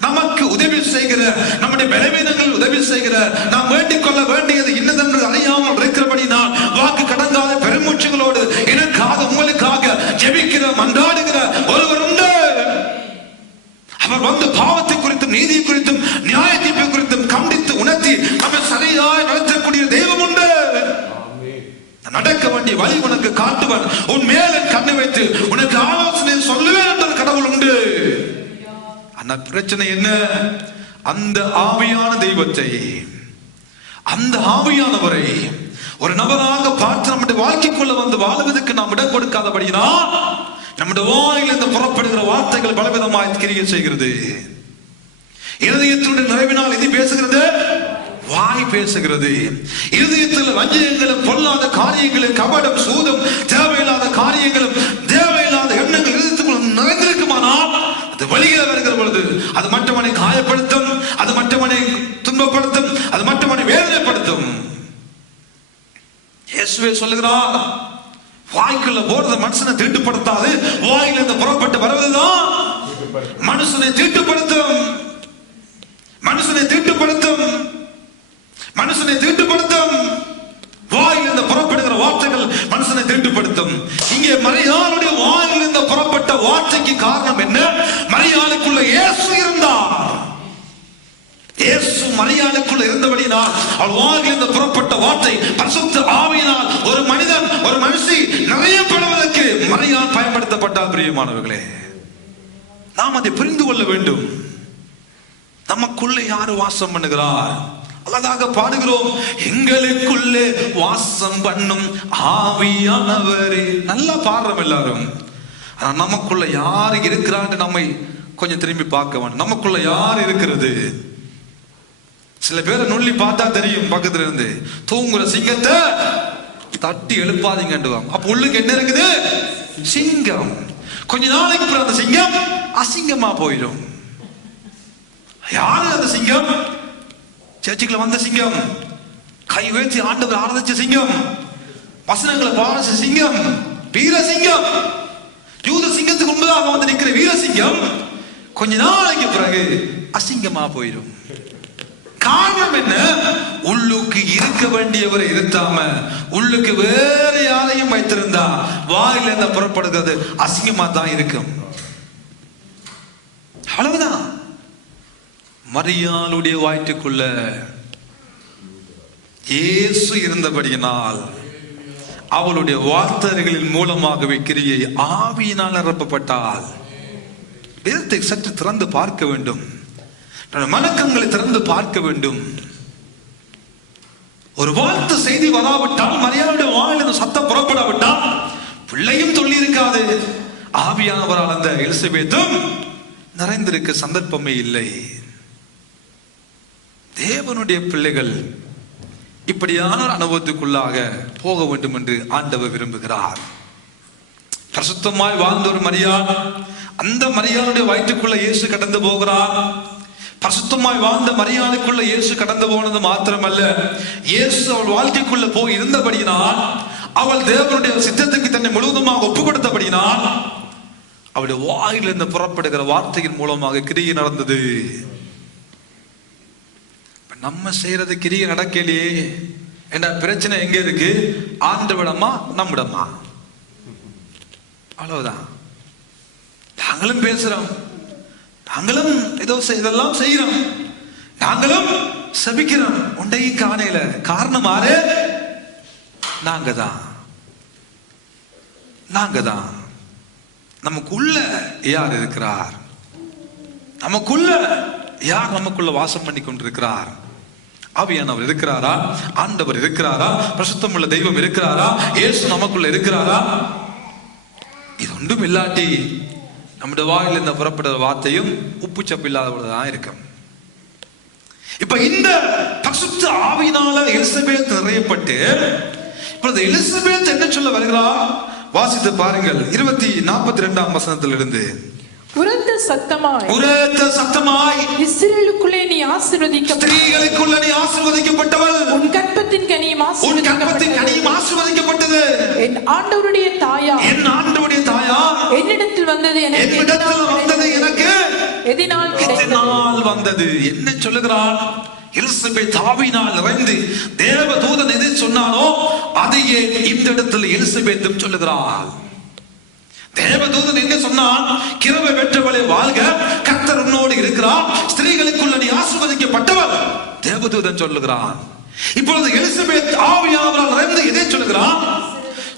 நமக்கு உதவி செய்கிற, நம்முடைய பலவீனங்கள் உதவி செய்கிற, நாம் வேண்டிக் கொள்ள வேண்டியது இன்னதென்று அறியாமல் இருக்கிறபடினால் வாக்கு கடங்காத பெருமூச்சுகளோடு எனக்காக உங்களுக்காக ஜெபிக்கிற மன்றாடுகிற ஒருவர் உண்டு. அவர் வந்து பாவத்தை குறித்தும் நீதியை குறித்தும் நியாய தீர்ப்பை குறித்தும் கண்டித்து உணர்த்தி நம்ம சரியாய் நடத்தக்கூடிய தெய்வம் உண்டு. நடக்க வேண்டிய வழி உனக்கு காட்டுவன், உன் மேல கண்ணை வைத்து உனக்கு ஆலோசனை சொல்லுவேன் என்ற கடவுள் உண்டு. ஆனா பிரச்சனை என்ன? அந்த ஆவியான தெய்வத்தை, அந்த ஆவியானவரை ஒரு நபராக பார்த்து நம்முடைய வாழ்க்கைக்குள்ள வந்து வாழ்வதற்கு நாம் இடம் கொடுக்காதபடினா நம்முடைய வாயிலிருந்து புறப்படுகிற வார்த்தைகள் பலவிதமாய் கிரியை செய்கிறது. இருதயத்தினுடைய நிறைவினால் இது பேசுகிறது, வாய் பேசுகிறது. இருதயத்தில் வஞ்சகங்களும் பொல்லாத காரியங்களும் கபடம் சூதம் தேவையில்லாத காரியங்களும் தேவையில்லாத எண்ணங்கள் இருதயத்துக்குள் நிறைந்திருக்குமானால் அது வெளியில வருகிற பொழுது அது மற்றவனை காயப்படுத்தும், அது மற்றவனை துன்பப்படுத்தும், அது மற்றவனை வேதனைப்படுத்தும். இயேசுவே சொல்லுகிறார், வாய்க்குள்ள போறது மனுஷனை தீட்டுப்படுத்தாது, வாயிலிருந்து புறப்பட்டு வருவதுதான் மனுஷனை தீட்டுப்படுத்தும். மனுஷனை தீட்டுப்படுத்தும், மனுஷனை தீட்டுப்படுத்தும். வாயிலிருந்து புறப்படுகிற காரணம் என்ன? மரியாளுக்குள்ள இயேசு இருந்தார். இயேசு மரியாளுக்குள்ள இருந்தபடினால் அவள் வாயிலிருந்து புறப்பட்ட வார்த்தை பரிசுத்த ஆவியினால் ஒரு மனிதன் ஒரு மனுஷி நிறைய பெறுவதற்கு மரியாள் பயன்படுத்தப்பட்டால். பிரியமானவர்களே, நாம் அதை புரிந்து கொள்ள வேண்டும். நமக்குள்ளே யாரு வாசம் பண்ணுகிறார்? அழகாக பாடுகிறோம், எங்களுக்குள்ளே வாசம் பண்ணும் ஆவியானவரே. நல்லா பாடுறோம் எல்லாரும். ஆனா நமக்குள்ள யாரு இருக்கிறான்னு நம்மை கொஞ்சம் திரும்பி பார்க்க வேண்டும். நமக்குள்ள யார் இருக்கிறது? சில பேரை நுள்ளி பார்த்தா தெரியும். பக்கத்துல இருந்து தூங்குற சிங்கத்தை தட்டி எழுப்பாதீங்கன்றுவாங்க. அப்ப உள்ளுக்கு என்ன இருக்குது? சிங்கம். கொஞ்ச நாளைக்கு அப்புறம் அந்த சிங்கம் அசிங்கமா போயிடும். யாரு அந்த சிங்கம்? சர்ச்சுக்குள்ள வந்த சிங்கம், கை உயர்த்தி ஆண்டவர் ஆராதிச்ச சிங்கம், வசனங்களை வாசிச்ச சிங்கம், வீர சிங்கம், யூத சிங்கத்துக்கு முன்பதாக வந்து நிற்கிற வீர சிங்கம் கொஞ்ச நாளைக்கு பிறகு அசிங்கமா போயிடும். காரணம் என்ன? உள்ளுக்கு இருக்க வேண்டியவரை இருத்தாம உள்ளுக்கு வேற யாரையும் வைத்திருந்தா வாயில இருந்து புறப்படுகிறது அசிங்கமா தான் இருக்கும். அவ்வளவுதான். மரியாளுடைய வயிற்றுக்குள்ள இயேசு இருந்தபடியினால் அவளுடைய வார்த்தைகளின் மூலமாகவே கிரியை ஆவியினால் நிரப்பப்பட்டால். வேதத்தை சற்று திறந்து பார்க்க வேண்டும். மனக்கண்களை திறந்து பார்க்க வேண்டும். ஒரு வார்த்தை செய்தி வராவிட்டால், மரியாளுடைய வாயிலிருந்து சத்தம் புறப்படாவிட்டால் பிள்ளையும் சொல்லி இருக்காது. ஆவியானவரால் அந்த எலிசபெத்தும் நிறைந்திருக்க சந்தர்ப்பமே இல்லை. தேவனுடைய பிள்ளைகள் இப்படியான அனுபவத்துக்குள்ளாக போக வேண்டும் என்று ஆண்டவர் விரும்புகிறார். பரிசுத்தமாய் வாழ்ந்த ஒரு மரியாள், அந்த மரியாளுடைய வயிற்றுக்குள்ள இயேசு கடந்து போகிறார். பரிசுத்தமாய் வாழ்ந்த மரியாளுக்குள்ள இயேசு கடந்து போனது மாத்திரமல்ல, இயேசு அவள் வாழ்க்கைக்குள்ள போய் இருந்தபடியினால், அவள் தேவனுடைய சித்தத்துக்கு தன்னை முழுவதுமாக ஒப்பு கொடுத்தபடியினால் அவளுடைய வாயிலிருந்து புறப்படுகிற வார்த்தையின் மூலமாக கிரியை நடந்தது. நம்ம செய்யறது கிரியை நடக்கலையே என்ற பிரச்சனை எங்க இருக்கு? ஆண்டவிடமா நம்மிடமா? அவ்வளவுதான். நாங்களும் பேசுறோம், நாங்களும் ஏதோ இதெல்லாம் செய்யறோம், நாங்களும் சபிக்கிறோம், உண்டையும் காணையில. காரணம் ஆறு? நாங்க தான். நமக்குள்ள யார் இருக்கிறார்? நமக்குள்ள யார் நமக்குள்ள வாசம் பண்ணி கொண்டிருக்கிறார்? ஆவியானவர் இருக்கிறாரா? ஆண்டவர் இருக்கிறாரா? பரிசுத்தமுள்ள தெய்வம் இருக்கிறாரா? இயேசு நமக்குள்ள இருக்கிறாரா? இது ஒன்றும் இல்லாட்டி நம்முடைய வாயில் இந்த புறப்படுற வார்த்தையும் உப்பு சப்பு இல்லாததான் இருக்கும். இப்ப இந்த பரிசுத்த ஆவியினால எலிசபெத் நிறையப்பட்டு இப்பொழுது எலிசபெத் என்ன சொல்ல வருகிறார்? வாசித்து பாருங்கள். 42 வசனத்திலிருந்து. உரத்த சத்தமாய் இஸ்ரவேலுக்குள்ளே நீ ஸ்திரீகளுக்குள்ள நீ ஆசீர்வதிக்கப்பட்டவள், உன் கற்பத்தின் கனியும் ஆசீர்வதிக்கப்பட்டது. என் ஆண்டவருடைய தாயா என்னிடத்தில் வந்தது எனக்கு எதனால் வந்தது? என்ன சொல்லுகிறார்? எலிசபெத் ஆவியினால் நிறைந்து தேவதூதன் எதை சொன்னானோ அதையே இந்த இடத்தில் எலிசபெத்தும் சொல்லுகிறாள். தேவதூதன் என்ன சொன்னான்? கிருபை பெற்றவளே வாழ்க, கர்த்தர் உன்னோடு இருக்கிறார், ஸ்திரீகளுக்குள்ள நீ ஆசீர்வதிக்கப்பட்டவள். தேவதூதன் சொல்லுகிறான். இப்பொழுது எலிசபெத் ஆவியானவரால் நிறைந்து எதை சொல்லுகிறான்?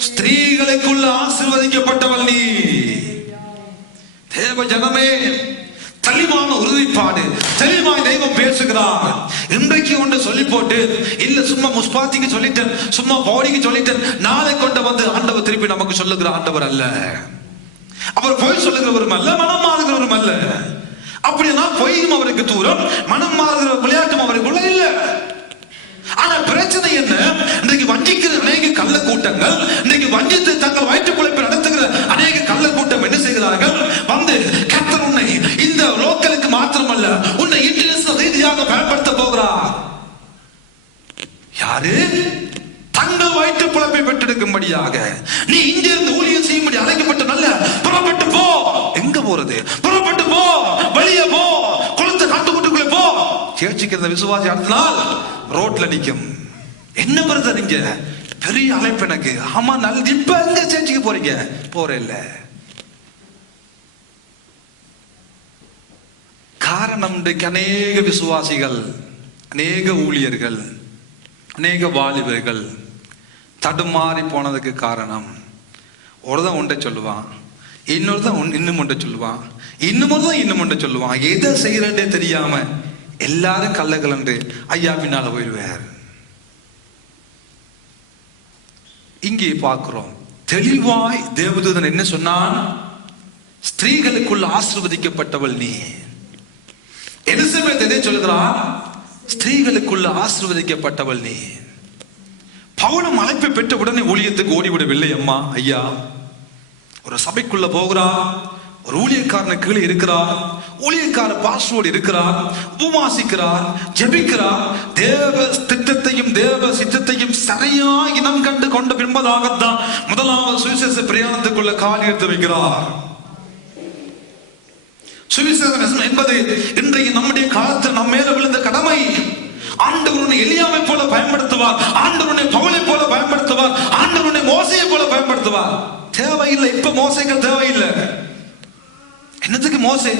ஸ்திரீகளுக்குள்ள ஆசீர்வதிக்கப்பட்டவள் நீ. தேவ ஜனமே, தெளிவான உறுதிப்பாடு, தெளிவாய் தெய்வம் பேசுகிறார். இன்றைக்கு ஒன்று சொல்லி போட்டு இல்ல சும்மா முஸ்பாத்திக்கு சொல்லிட்டேன், சும்மா பாடிக்கு சொல்லிட்டேன், நாளை கொண்டு வந்து ஆண்டவர் திருப்பி நமக்கு சொல்லுகிற ஆண்டவர் அல்ல. அவர் பொய் சொல்லுகிறவரும் அல்ல, மனம் மாறுகிறவரும் அல்ல. அப்படின்னா பொய்யும் அவருக்கு தூரம், மனம் மாறுகிற விளையாட்டும் அவருக்குள்ள இல்ல. ஆனா பிரச்சனை என்ன? இன்றைக்கு வஞ்சிக்கிற அநேக கள்ள கூட்டங்கள், இன்றைக்கு வஞ்சித்து தங்கள் வயிற்று பிழைப்பை நடத்துகிற அநேக கள்ள கூட்டம் என்ன செய்கிறார்கள்? வந்து கர்த்தர் உன்னை இந்த லோக்கலுக்கு மாத்திரமல்ல, உன்னை இன்டர்நேஷனல் ரீதியாக பயன்படுத்த போகிறார். யாரு? தங்கள் வயிற்று பிழைப்பை பெற்றெடுக்கும்படியாக நீ இங்கிருந்து ஊழியம் செய்யும்படி அழைக்கப்பட்ட நல்ல புறப்பட்டு போ. எங்க போறது? புறப்பட்டு போ, வெளியே போ, குளத்தை காட்டுக்குட்டுக்குள்ளே போ. சேர்ச்சிக்கிற விசுவாசி அடுத்த நாள் ரோட்ல நிக்கும். என்ன வருது? நீங்க பெரிய அழைப்பு எனக்கு. ஆமா, நல்ல இப்ப எங்க சேர்ச்சிக்கு போறீங்க? போற இல்ல. காரணம் இன்றைக்கு அநேக விசுவாசிகள், அநேக ஊழியர்கள், அநேக வாலிபர்கள் தடுமாறி போனதுக்கு காரணம், ஒருதான் ஒன்றை சொல்லுவான், இன்னொருதான் இன்னும் ஒன்றை சொல்லுவான், இன்னும் ஒன்றை சொல்லுவான். எதை செய்யறே தெரியாம எல்லாரும் கள்ளக்கலன்று ஐயா பின்னால போயிடுவார். இங்கே பார்க்கிறோம் தெளிவாய் தேவதூதன் என்ன சொன்னான்? ஸ்திரீகளுக்குள்ள ஆசீர்வதிக்கப்பட்டவள் நீ. எலிசபெத் எதை சொல்கிறார்? ஸ்திரீகளுக்குள்ள ஆசீர்வதிக்கப்பட்டவள் நீ. பவுலும் அழைப்பை பெற்ற உடனே ஊழியத்துக்கு ஓடிவிடவில்லை. அம்மா ஐயா, ஒரு சபைக்குள்ள போகிறார், ஒரு ஊழியக்காரனை கீழே இருக்கிறார், ஊழியக்கார பாஸ்டரோடு இருக்கிறார், உபவாசிக்கிறார், ஜெபிக்கிறார், தேவ திட்டத்தையும் தேவ சித்தத்தையும் சரியா இனம் கண்டு கொண்ட பின்பதாகத்தான் முதலாவது சுவிசேஷ பிரயாணத்துக்குள்ள கால் எடுத்து வைக்கிறார். சுவிசேஷம் என்பது இன்றைய நம்முடைய காலத்தில் நம்ம மேல விழுந்த கடமை. ஆண்டவருனை எலியாவை போல பயன்படுத்துவார், ஆண்டவருனை பவுலை போல பயன்படுத்துவார், ஆண்டவருனை மோசையை போல பயன்படுத்துவார். தேவையில்லை, இப்ப மோசைகள் தேவையில்லை. என்னத்துக்கு மோசே?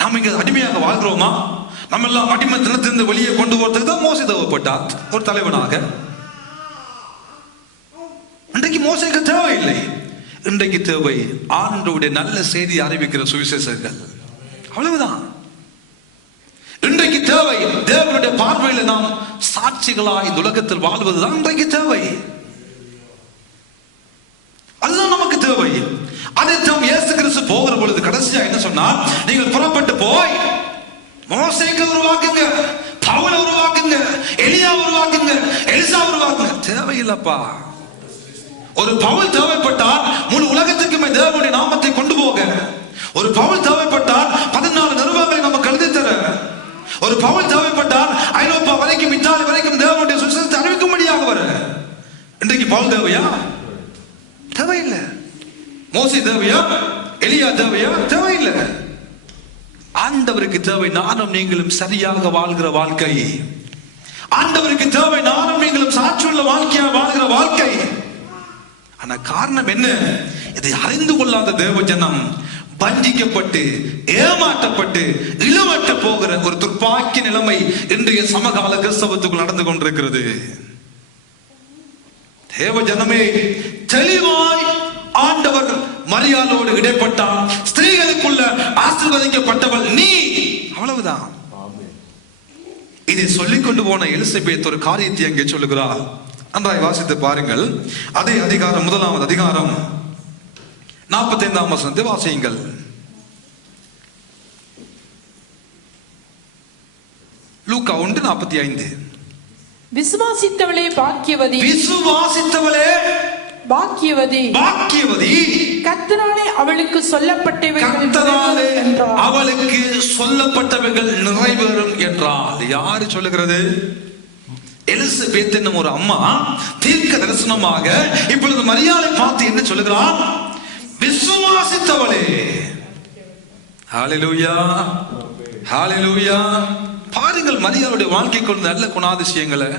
நாம இங்க அடிமையாக வாழ்கிறோமா? நம்ம எல்லாம் அடிமை தினத்திலிருந்து வெளியே கொண்டு போறதுக்கு தான் மோசே தேவைப்பட்டார் ஒரு தலைவனாக. இன்றைக்கு மோசைகள் தேவையில்லை. இன்றைக்கு தேவை ஆண்டவருடைய நல்ல செய்தி அறிவிக்கிற சுவிசேஷர்கள். அவ்வளவுதான். இன்றைக்கு தேவை தேவனுடைய பார்வையில் நாம் சாட்சிகளாய் இந்த உலகத்தில் வாழ்வதுதான் இன்றைக்கு தேவை. அதுதான் நமக்கு தேவை. அதைத்தான் இயேசு கிறிஸ்து போகிற பொழுது கடைசியா என்ன சொன்னார்? நீங்கள் புறப்பட்டு போய் மோசேக்கு உருவாக்குங்க, பவுலை உருவாக்குங்க, எலியா உருவாக்குங்க, எலிசா உருவாக்குங்க. தேவையில்லப்பா. ஒரு பவுல் தேவைப்பட்டால் முழு உலகத்துக்குமே தேவனுடைய நாமத்தை கொண்டு போக, ஒரு பவுல் தேவைப்பட்டால் 14 நிருபங்களை நமக்கு எழுதி தர, ஒரு பவுல் தேவைப்பட்டால் ஐரோப்பா வரைக்கும் இத்தாலி வரைக்கும் தேவனுடைய சுவிசேஷத்தை அறிவிக்கும்படியாக வர. இன்றைக்கு பவுல் தேவையா? தேவையில்லை. மோசே தேவையா? எலியா தேவையா? தேவையில்லை. ஆண்டவருக்கு தேவை நானும் நீங்களும் சரியாக வாழ்கிற வாழ்க்கை. ஆண்டவருக்கு தேவை நானும் நீங்களும் சாட்சியுள்ள வாழ்க்கையா வாழ்கிற வாழ்க்கை. ஆனா காரணம் என்ன? இதை அறிந்து கொள்ளாத தேவ ஜனம் வஞ்சிக்கப்பட்டு ஏமாற்றப்பட்டு இளவற்ற போகிற ஒரு துர்ப்பாக்கிய நிலைமை இன்றைய சமகால கிறிஸ்தவத்துக்குள் நடந்து கொண்டிருக்கிறது. தேவ ஜனமே, தெளிவாய் ஆண்டவர் மரியாளோடு இடைப்பட்டார். ஸ்திரீகளுக்குள்ள ஆசீர்வதிக்கப்பட்டவள் நீ. அவ்வளவுதான். இதை சொல்லிக் கொண்டு போன எலிசபெத் ஒரு காரியத்தை அங்கே சொல்லுகிறார். நன்றாய் வாசித்து பாருங்கள். அதே அதிகாரம், 1வது அதிகாரம் 45ஆம் வசனத்தை வாசியுங்கள். லூக்கா 1:45. விசுவாசித்தவளே பாக்கியவதி, விசுவாசித்தவளே பாக்கியவதி, பாக்கியவதி, கர்த்தராலே அவளுக்கு சொல்லப்பட்டவைகள் நிறைவேறும் என்றால். யாரு சொல்லுகிறது? எலிசபெத் என்னும் ஒரு அம்மா தீர்க்க தரிசனமாக இப்பொழுது மரியாளை பார்த்து என்ன சொல்லுகிறார்? விசுவாசித்தவளே. ஹல்லேலூயா, ஹல்லேலூயா. பாருங்கள் மரியாளுடைய வாழ்க்கை கொண்ட நல்ல குணாதிசயங்களை.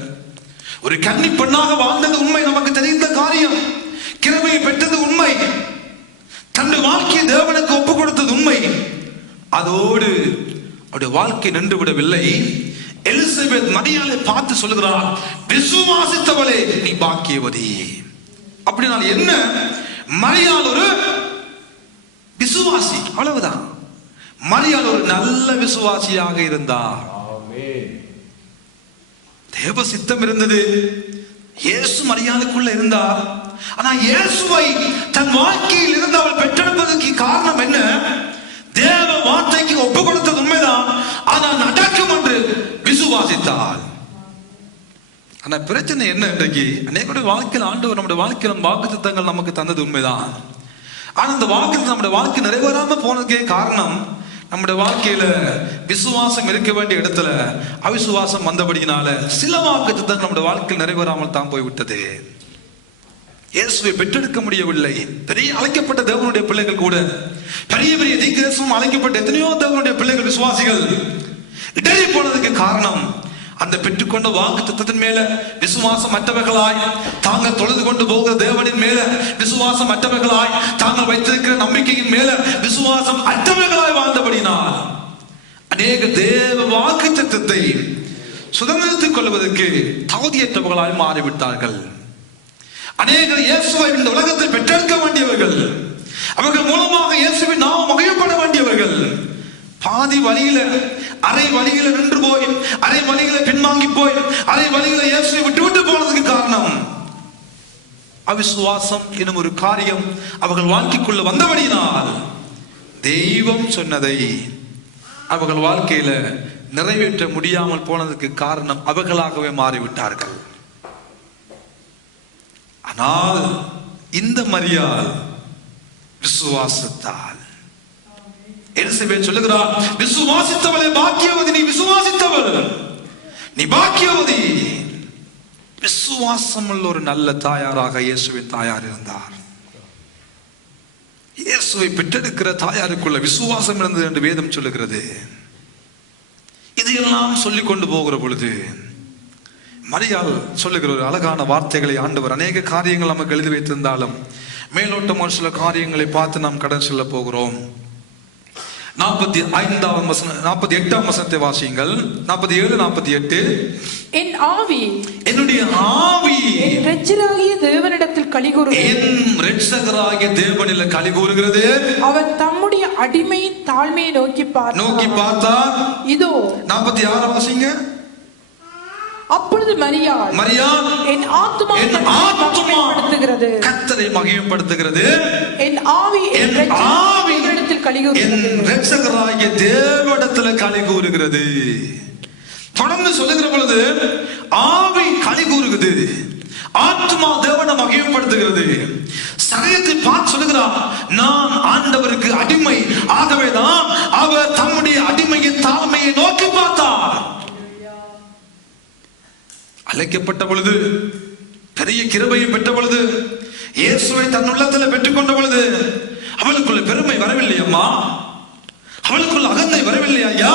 ஒரு கன்னி பெண்ணாக வாழ்ந்தது உண்மை, நமக்கு தெரிந்த காரியம். கிருபையை பெற்றது உண்மை. தன்னுடைய வாழ்க்கையை தேவனுக்கு ஒப்பு கொடுத்தது உண்மை. அதோடு அவருடைய வாழ்க்கை நின்று விடவில்லை. எலிசபெத் மரியாளை பார்த்து சொல்லுகிறார், விசுவாசித்தவளே நீ பாக்கியவதி. அப்படின்னா என்ன? மரியாள் ஒரு விசுவாசி, அவ்வளவுதான். மரியாள் ஒரு நல்ல விசுவாசியாக இருந்தார். தேவ சித்தம் இருந்தது. இயேசு மரியாளுக்குள்ள இருந்தார். ஆனா இயேசுவை தன் வாழ்க்கையில் இருந்து அவள் பெற்றெடுப்பதற்கு காரணம் என்ன? தேவ வார்த்தைக்கு ஒப்பு கொடுத்தது உண்மைதான், ஆனால் நடக்கும் என்று விசுவாசித்தாள். ஆனா பிரச்சனை என்ன? இன்றைக்கு அநேகருடைய வாழ்க்கையில் ஆண்டவர் நம்முடைய வாழ்க்கையில் வாக்குத்தத்தங்கள் நமக்கு தந்தது உண்மைதான். ஆனா அந்த வாக்கு நம்முடைய வாழ்க்கை நிறைவேறாம போனதுக்கே காரணம், நம்முடைய வாழ்க்கையில விசுவாசம் இருக்க வேண்டிய இடத்துல அவிசுவாசம் வந்தபடியினால சில வாக்குத்தத்தங்கள் நம்முடைய வாழ்க்கையில் நிறைவேறாமல் தான் போய்விட்டது. இயேசுவை பெற்றெடுக்க முடியவில்லை. பெரிய அழைக்கப்பட்ட தேவனுடைய பிள்ளைகள் கூட, பெரிய பெரிய தீர்க்கதரிசனம் அழைக்கப்பட்ட எத்தனையோ தேவனுடைய பிள்ளைகள், விசுவாசிகள் இடறி போனதுக்கு காரணம் அந்த பெற்றுக்கொண்ட வாக்குத்தத்தத்தின் மேல விசுவாசம் மற்றவர்களாய், தாங்கள் தொழுது கொண்டு போகிற தேவனின் மேல விசுவாசம் மற்றவர்களாய், தாங்கள் வைத்திருக்கிற நம்பிக்கையின் மேல விசுவாசம் அற்றவர்களாய் வாழ்ந்தபடினால் அநேக வாக்குத்தத்தத்தை சுதந்திரத்துக் கொள்வதற்கு தகுதியற்றவர்களாய் மாறிவிட்டார்கள். அநேகர் இயேசுவை இந்த உலகத்தில் பெற்றெடுக்க வேண்டியவர்கள், அவர்கள் மூலமாக இயேசுவின் நாமம் மகிழப்பட வேண்டியவர்கள். பாதி வழியில அரை வழியில நின்று போய், அரை வழியில பின்வாங்கி போய், அரை வழியில இயேசுவை விட்டு போனதுக்கு காரணம் அவிசுவாசம் எனும் ஒரு காரியம் அவர்கள் வாழ்க்கைக்குள்ள வந்தபடியினால் தெய்வம் சொன்னதை அவர்கள் வாழ்க்கையில நிறைவேற்ற முடியாமல் போனதுக்கு காரணம் அவர்களாகவே மாறிவிட்டார்கள். ஆனால் இந்த மரியாள் விசுவாசத்தால் எலிசபெத் சொல்லுகிறார், விசுவாசித்தவளே பாக்கியவதி, நீ விசுவாசித்தவள், நீ பாக்கியவதி. விசுவாசம் உள்ள ஒரு நல்ல தாயாராக இயேசுவின் தாயார் இருந்தார். இயேசுவை பெற்றெடுக்கிற தாயாருக்குள்ள விசுவாசம் இருந்தது என்று வேதம் சொல்லுகிறது. இதையெல்லாம் சொல்லிக் கொண்டு போகிற பொழுது மரியாள் சொல்லுகிற ஒரு அழகான வார்த்தைகளை ஆண்டவர் அநேக காரியங்கள் நமக்கு எழுதி வைத்திருந்தாலும் மேலோட்டம் ஒரு சில காரியங்களை பார்த்து நாம் கடன் செல்ல போகிறோம். 48ஆம் வசனத்தை வாசியுங்கள். 47, 48. என் ஆவி, என்னுடைய ஆவி என் இரட்சகராகிய தேவனிடத்தில் களிகூறுகிறது, என் இரட்சகராகிய தேவனில் களிகூறுகிறது. அவர் தம்முடைய அடிமையின் தாழ்மையை நோக்கி பார்த்தார். இதோ 46 வாசிங்க. அப்பொழுது மரியாள் என் ஆத்துமா மகிமைப்படுத்துகிறது, கர்த்தரை மகிமைப்படுத்துகிறது. என் ஆவி என் இரட்சகரிடத்தில் களிகூறுகிறது, என் இரட்சகராகிய தேவனிடத்தில் களிகூறுகிறது. தொடர்ந்து சொல்லுகிற பொழுது ஆவி களிகூறுகிறது, ஆத்மா தேவனை மகிமைப்படுத்துகிறது. சரீரத்தை பார்த்து சொல்லுகிறார், நான் ஆண்டவருக்கு அடிமை, ஆகவேதான் அவர் தம்முடைய அடிமையின் தாழ்மையை நோக்கி பார்த்தார். அழைக்கப்பட்ட பொழுது, பெரிய கிருபையை பெற்ற பொழுது, இயேசுவை தன் உள்ளத்தில் பெற்றுக் கொண்ட பொழுது அவளுக்குள்ள பெருமை வரவில்லை அம்மா, அவளுக்குள்ள அகந்தை வரவில்லை ஐயா.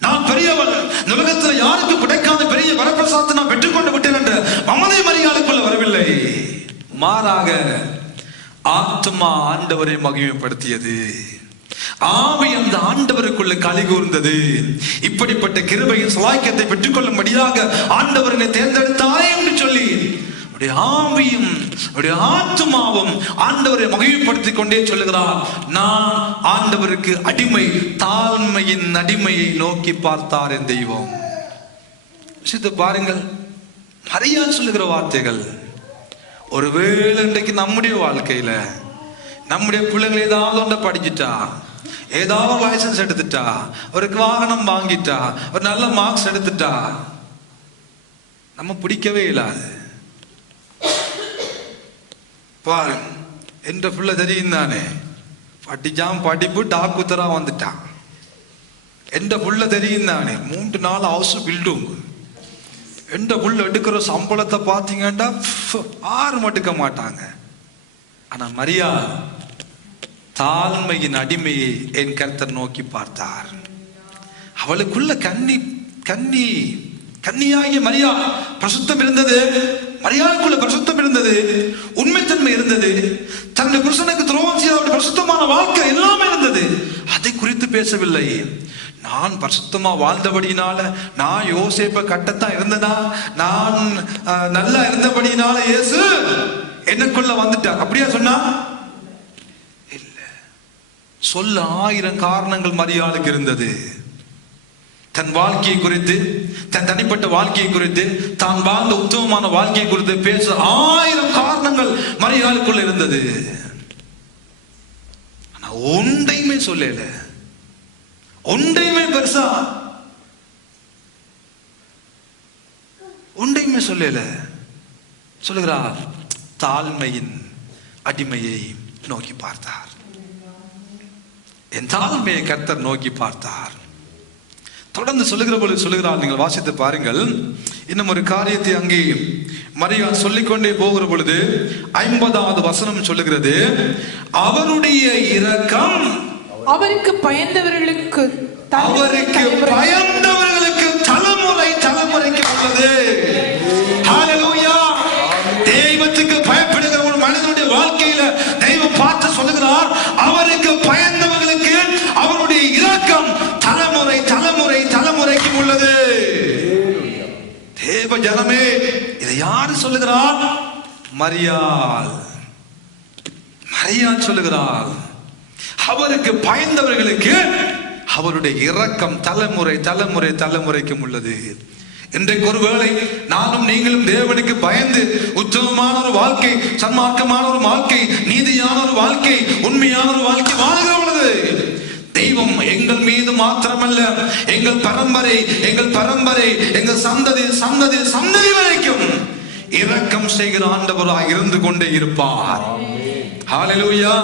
நான் பெரியவள், உலகத்தில் யாருக்கு கிடைக்காத பெரிய வரப்பிரசாதத்தை நான் பெற்றுக்கொண்டு விட்டேன் என்ற மமதை மரியாளுக்குள்ள வரவில்லை. மாறாக ஆத்மா ஆண்டவரை மகிமைப்படுத்தியது, ஆவி அந்த ஆண்டவருக்குள்ள களி கூர்ந்தது. இப்படிப்பட்ட கிருபையின் சலாக்கியத்தை பெற்றுக்கொள்ளும்படியாக ஆண்டவரை தேர்ந்தெடுத்தாரே என்று சொல்லி ஆவியும் ஆத்மாவும் ஆண்டவரை மகிமைப்படுத்திக் கொண்டே சொல்லுகிறார், நான் ஆண்டவருக்கு அடிமை, தாழ்மையின் அடிமையை நோக்கி பார்த்தார் என் தெய்வம். சித்து பாருங்கள், மரியாள் சொல்லுகிற வார்த்தைகள். ஒருவேளை இன்றைக்கு நம்முடைய வாழ்க்கையில நம்முடைய பிள்ளைகள் ஏதாவது ஒன்றை படிச்சுட்டா, ஏதாவது லைசன்ஸ் எடுத்துட்டா, ஒரு வாகனம் வாங்கிட்டா, ஒரு நல்ல மார்க்ஸ் எடுத்துட்டா, நம்ம பிடிக்கவே இல்லாது. பாரு, என்ற பிள்ளை தெரியும் தானே, படிச்சான், படிப்பு டாக்குத்தரா வந்துட்டான். என்ற புள்ள தெரியும் தானே, 3-4 ஹவுஸ் பில்டிங். என்ற புள்ள எடுக்கிற சம்பளத்தை பார்த்தீங்கன்னா 6 மட்டுக்க மாட்டாங்க. ஆனா மரியாள் தாழ்மையின் அடிமையை என் கர்த்தர் நோக்கி பார்த்தார். அவளுக்குள்ள கன்னியாகிய மரியாள் பிரசுத்தம் இருந்தது, மரியாளுக்குள்ள பிரசுத்தம் இருந்தது, உண்மைத்தன்மை இருந்தது, தன்னுடைய புருஷனுக்கு துரோகம் செய்த பிரசுத்தமான வாழ்க்கை எல்லாமே இருந்தது. அதை குறித்து பேசவில்லை. நான் பரிசுத்தமா வாழ்ந்தபடியினால, நான் யோசேப்பை கட்டத்தான் இருந்ததா, நான் நல்லா இருந்தபடியினால இயேசு எனக்குள்ள வந்துட்டார் அப்படியா சொன்னா? இல்ல. சொல்ல 1000 காரணங்கள் மரியாளுக்கு இருந்தது. தன் வாழ்க்கையை குறித்து, தன் தனிப்பட்ட வாழ்க்கையை குறித்து, தான் வாழ்ந்த உத்தமமான வாழ்க்கையை குறித்து பேச 1000 காரணங்கள் மரியாளுக்குள்ள இருந்தது. ஆனா ஒன்றையுமே சொல்லல, ஒன்றையுமே பெருசா ஒன்றையுமே சொல்லல. சொல்லுகிறார், தாழ்மையின் அடிமையை நோக்கி பார்த்தார். என் தாழ்மையை கர்த்தர் நோக்கி பார்த்தார். தொடர்ந்து சொல்லுகிற பொழுது சொல்லுகிறார், நீங்கள் வாசித்து பாருங்கள். இன்னும் ஒரு காரியத்தை அங்கே மரியாள் சொல்லிக்கொண்டே போகிற பொழுது 50வது வசனம் சொல்லுகிறது, அவருடைய இரக்கம் அவருக்கு பயந்தவர்களுக்கு தலைமுறை தலைமுறைக்கு உள்ளது. ஹல்லேலூயா. தெய்வத்துக்கு பயப்படுகிற ஒரு மனிதனுடைய வாழ்க்கையில தெய்வம் பார்த்து சொல்லுகிறார், அவருக்கு பயந்தவர்களுக்கு அவருடைய இரக்கம் தலைமுறை தலைமுறை தலைமுறைக்கு ஜனமே, இதை யாரு சொல்லுகிறார்? மரியாள். மரியாள் சொல்லுகிறார். அவருக்கு பயந்தவர்களுக்கு அவருடைய இரக்கம் தலைமுறை தலைமுறை தலைமுறைக்கும் உள்ளது. இன்றைக்கு ஒருவேளை நானும் நீங்களும் தேவனுக்கு பயந்து உத்தமமான ஒரு வாழ்க்கை, சன்மார்க்கமான ஒரு வாழ்க்கை, நீதியான ஒரு வாழ்க்கை, உண்மையான ஒரு வாழ்க்கை வாழ்கிற பொழுது தெய்வம் எங்கள் மீது மாத்திரமல்ல, எங்கள் பரம்பரை எங்கள் சந்ததி சந்ததி சந்ததி வரைக்கும் இரக்கம் செய்கிற ஆண்டவராய் இருந்து கொண்டே இருப்பார். ஹல்லேலூயா.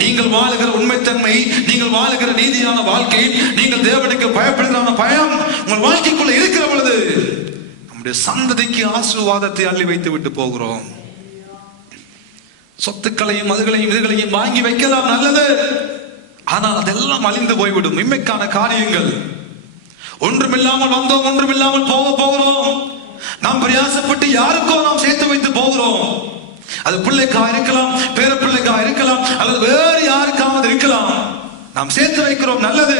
நீங்கள் வாழுகிற உண்மைத்தன்மை, நீங்கள் வாழுகிற நீதியான வாழ்க்கை, நீங்கள் தேவனுக்கு பயப்படுகிற பயம் உங்கள் வாழ்க்கைக்குள்ள இருக்கிற பொழுது நம்முடைய சந்ததிக்கு ஆசீர்வாதத்தை அள்ளி வைத்து விட்டு போகிறோம். சொத்துக்களையும் அதுகளையும் இதுகளையும் வாங்கி வைக்கலாம், நல்லது. ஆனால் அதெல்லாம் அழிந்து போய்விடும். இம்மைக்கான காரியங்கள் ஒன்றுமில்லாமல் வந்தோம், ஒன்றுமில்லாமல் போகிறோம். நாம் பிரயாசப்பட்டு யாருக்கோ நாம் சேர்த்து வைத்து போகிறோம். அது பிள்ளைக்கா இருக்கலாம், பேர பிள்ளைக்கா இருக்கலாம், அல்லது வேறு யாருக்காவது இருக்கலாம். நாம் சேர்த்து வைக்கிறோம், நல்லது.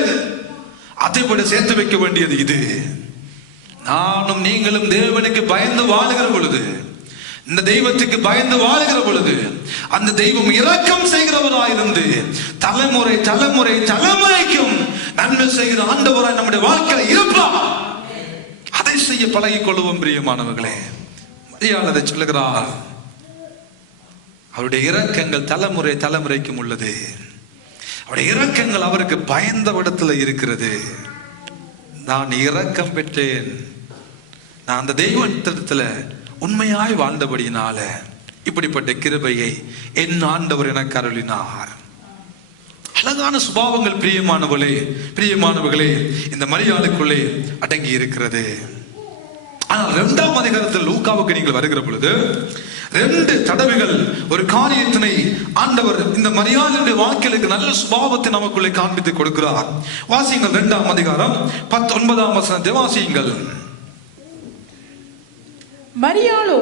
அதைப்படி சேர்த்து வைக்க வேண்டியது இது. நானும் நீங்களும் தேவனுக்கு பயந்து வாழுகிற பொழுது, இந்த தெய்வத்துக்கு பயந்து வாழுகிற பொழுது, அந்த தெய்வம் இரக்கம் செய்கிறவராயிருந்து தலைமுறை தலைமுறை தலைமுறைக்கும் நன்மை செய்கிற ஆண்டவராய் நம்முடைய வாழ்க்கையில் இருப்பார். அதை செய்ய பழகிக் கொள்வோம் பிரியமானவர்களே. மரியாள் அதை சொல்லுகிறார். அவருடைய இரக்கங்கள் தலைமுறை தலைமுறைக்கும் உள்ளது. அவருடைய இரக்கங்கள் அவருக்கு பயந்த இடத்துல இருக்கிறது. நான் இரக்கம் பெற்றேன். நான் அந்த தெய்வத்திடத்துல உண்மையாய் வாழ்ந்தபடியினால இப்படிப்பட்ட கிருபையை என் ஆண்டவர் எனக்கு அருளினார். அழகான சுபாவங்கள் பிரியமானவர்களே இந்த மரியாளுக்குள்ளே அடங்கி இருக்கிறது. ஆனால் 2ஆம் அதிகாரத்தில் லூக்காவுக்கு நீங்கள் வருகிற பொழுது 2 தடவைகள் ஒரு காரியத்தினை ஆண்டவர் இந்த மரியாளுடைய வாழ்க்கைக்கு நல்ல சுபாவத்தை நமக்குள்ளே காண்பித்து கொடுக்கிறார். வாசியுங்கள் 2ஆம் அதிகாரம் 19ஆம் வசனத்தை வாசியுங்கள். மரியாளோ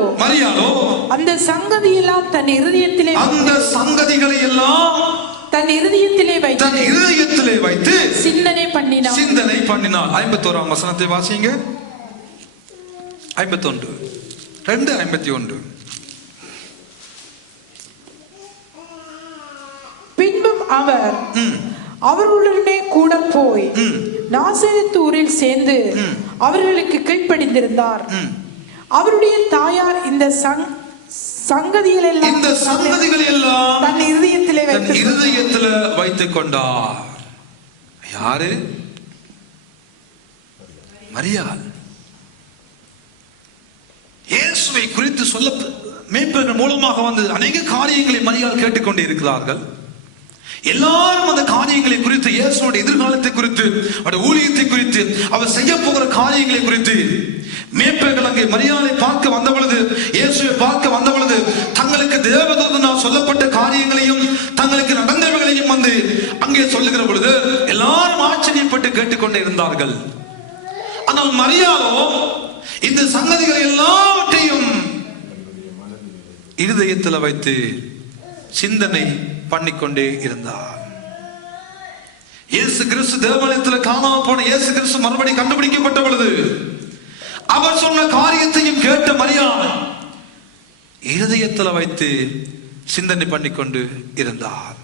அந்த சங்கதியெல்லாம் தன் இருதயத்திலே தன் இருதயத்திலே வைத்து சிந்தனை பண்ணினாள். 51ஆம் வசனத்தை வாசிங்க. 51 2:51. பின்பும் அவர் அவர்களுடனே கூட போய் நாசரேத்து ஊரில் சேர்ந்து அவர்களுக்கு கீழ்ப்படிந்திருந்தார். அவருடைய தாயார் இந்த சங்கதிகள் எல்லாம் தன் இருதயத்திலே வைத்துக் கொண்டார். யாரு? மரியாள். இயேசுவை குறித்து சொல்ல மேய்ப்பர்கள் மூலமாக வந்து அநேக காரியங்களை மரியாள் கேட்டுக்கொண்டே இருக்கிறார்கள். எல்லாரும் அந்த காரியங்களை குறித்து, இயேசுவோட எதிர்காலத்தை குறித்து, அவருடைய ஊழியத்தை குறித்து, அவர் செய்ய போகிற காரியங்களை குறித்து மேய்ப்பர்கள் அங்கே மரியாளை பார்க்க வந்த பொழுது, இயேசுவை பார்க்க வந்த பொழுது தங்களுக்கு தேவதூதனால் சொல்லப்பட்ட காரியங்களையும் தங்களுக்கு நடந்தவைகளையும் வந்து அங்கே சொல்லுகிற பொழுது எல்லாரும் ஆச்சரியப்பட்டு கேட்டுக்கொண்டே இருந்தார்கள். ஆனால் மரியாளோ இந்த சங்கதிகள் எல்லாவற்றையும் இருதயத்தில் வைத்து சிந்தனை பண்ணிக்கொண்டே இருந்தார். இயேசு கிறிஸ்து தேவாலயத்தில் காணாம போன இயேசு கிறிஸ்து மறுபடி கண்டுபிடிக்கப்பட்ட பொழுது அவர் சொன்ன காரியத்தையும் கேட்ட மரியாள் இருதயத்தில் வைத்து சிந்தனை பண்ணிக்கொண்டு இருந்தார்.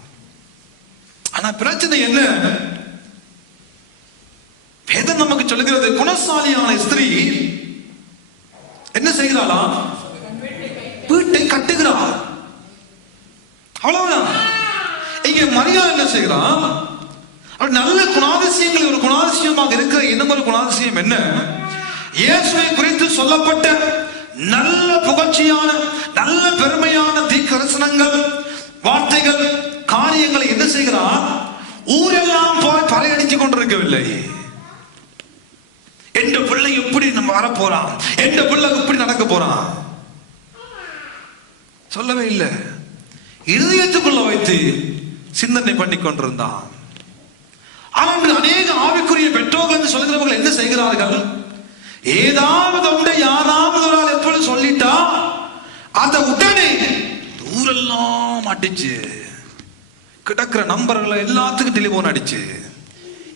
ஆனா பிரச்சனை என்ன? வேதம் நமக்கு சொல்லுகிறது, குணசாலியான ஸ்திரீ என்ன செய்கிறாளா? வீட்டை கட்டுகிறார். அவ்வளவுதான். இங்க மரியாள் என்ன செய்கிறான்? நல்ல குணாதிசயங்கள் ஒரு குணாதிசயமாக இருக்கிற இன்னும் ஒரு குணாதிசயம் என்ன? இயேசுவை குறித்து சொல்லப்பட்ட நல்ல புகழ்ச்சியான நல்ல பெருமையான தீர்க்கதரிசனங்கள், வார்த்தைகள், காரியங்களை என்ன செய்கிறார்? ஊரெல்லாம் போய் பறையடித்துக் கொண்டிருக்கவில்லை. எந்த பிள்ளை எப்படி நம்ம வரப்போறான், எந்த பிள்ளை இப்படி நடக்க போறான் சொல்லவே இல்லை. இருதயத்துக்குள்ள வைத்து சிந்தனை பண்ணி கொண்டிருந்தான். ஆனால் அநேக ஆவிக்குரிய பெற்றோர்கள் என்று சொல்கிறவர்கள் என்ன செய்கிறார்கள்? ஏதாவது ஒன்றை யாராவது ஒரு ஆள் எப்பொழுது சொல்லிட்டா அந்த உடனே ஊரெல்லாம் அடிச்சு கிடக்கிற நம்பர்களை எல்லாத்துக்கும் டெலிபோன் அடிச்சு,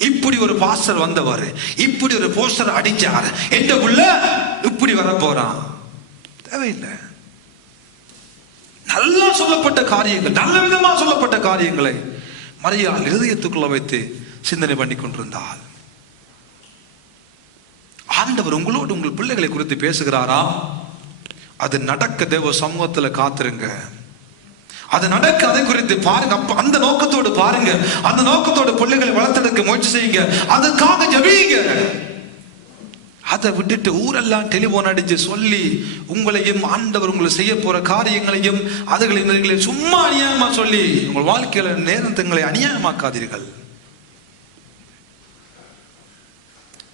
இப்படி ஒரு பாஸ்டர் வந்தவர், இப்படி ஒரு போஸ்டர் அடிச்சார், எந்த புள்ள இப்படி இப்படி வர போறான். தேவையில்லை. நல்லா சொல்லப்பட்ட காரியங்கள், நல்ல விதமா சொல்லப்பட்ட காரியங்களை மரியாள் இருதயத்துக்குள்ள வைத்து சிந்தனை பண்ணி கொண்டிருந்தாள். ஆண்டவர் உங்களோடு உங்கள் பிள்ளைகளை குறித்து பேசுகிறாரா? அது நடக்க தேவ சமூகத்துல காத்திருங்க. அது நடக்க, அதை குறித்து பாருங்க. அந்த நோக்கத்தோடு பாருங்க, அந்த நோக்கத்தோடு பிள்ளைகளை வளர்த்தெடுக்க முயற்சி செய்யுங்க, அதுக்காக ஜெபிங்க. அதை விட்டுட்டு ஊரெல்லாம் டெலிபோன் அடிச்சு சொல்லி உங்களையும் ஆண்டவர் உங்களை செய்ய போற காரியங்களையும் அதுகளையும் சும்மா அநியாயமா சொல்லி உங்கள் வாழ்க்கையில நேரங்களை அநியாயமாக்காதீர்கள்.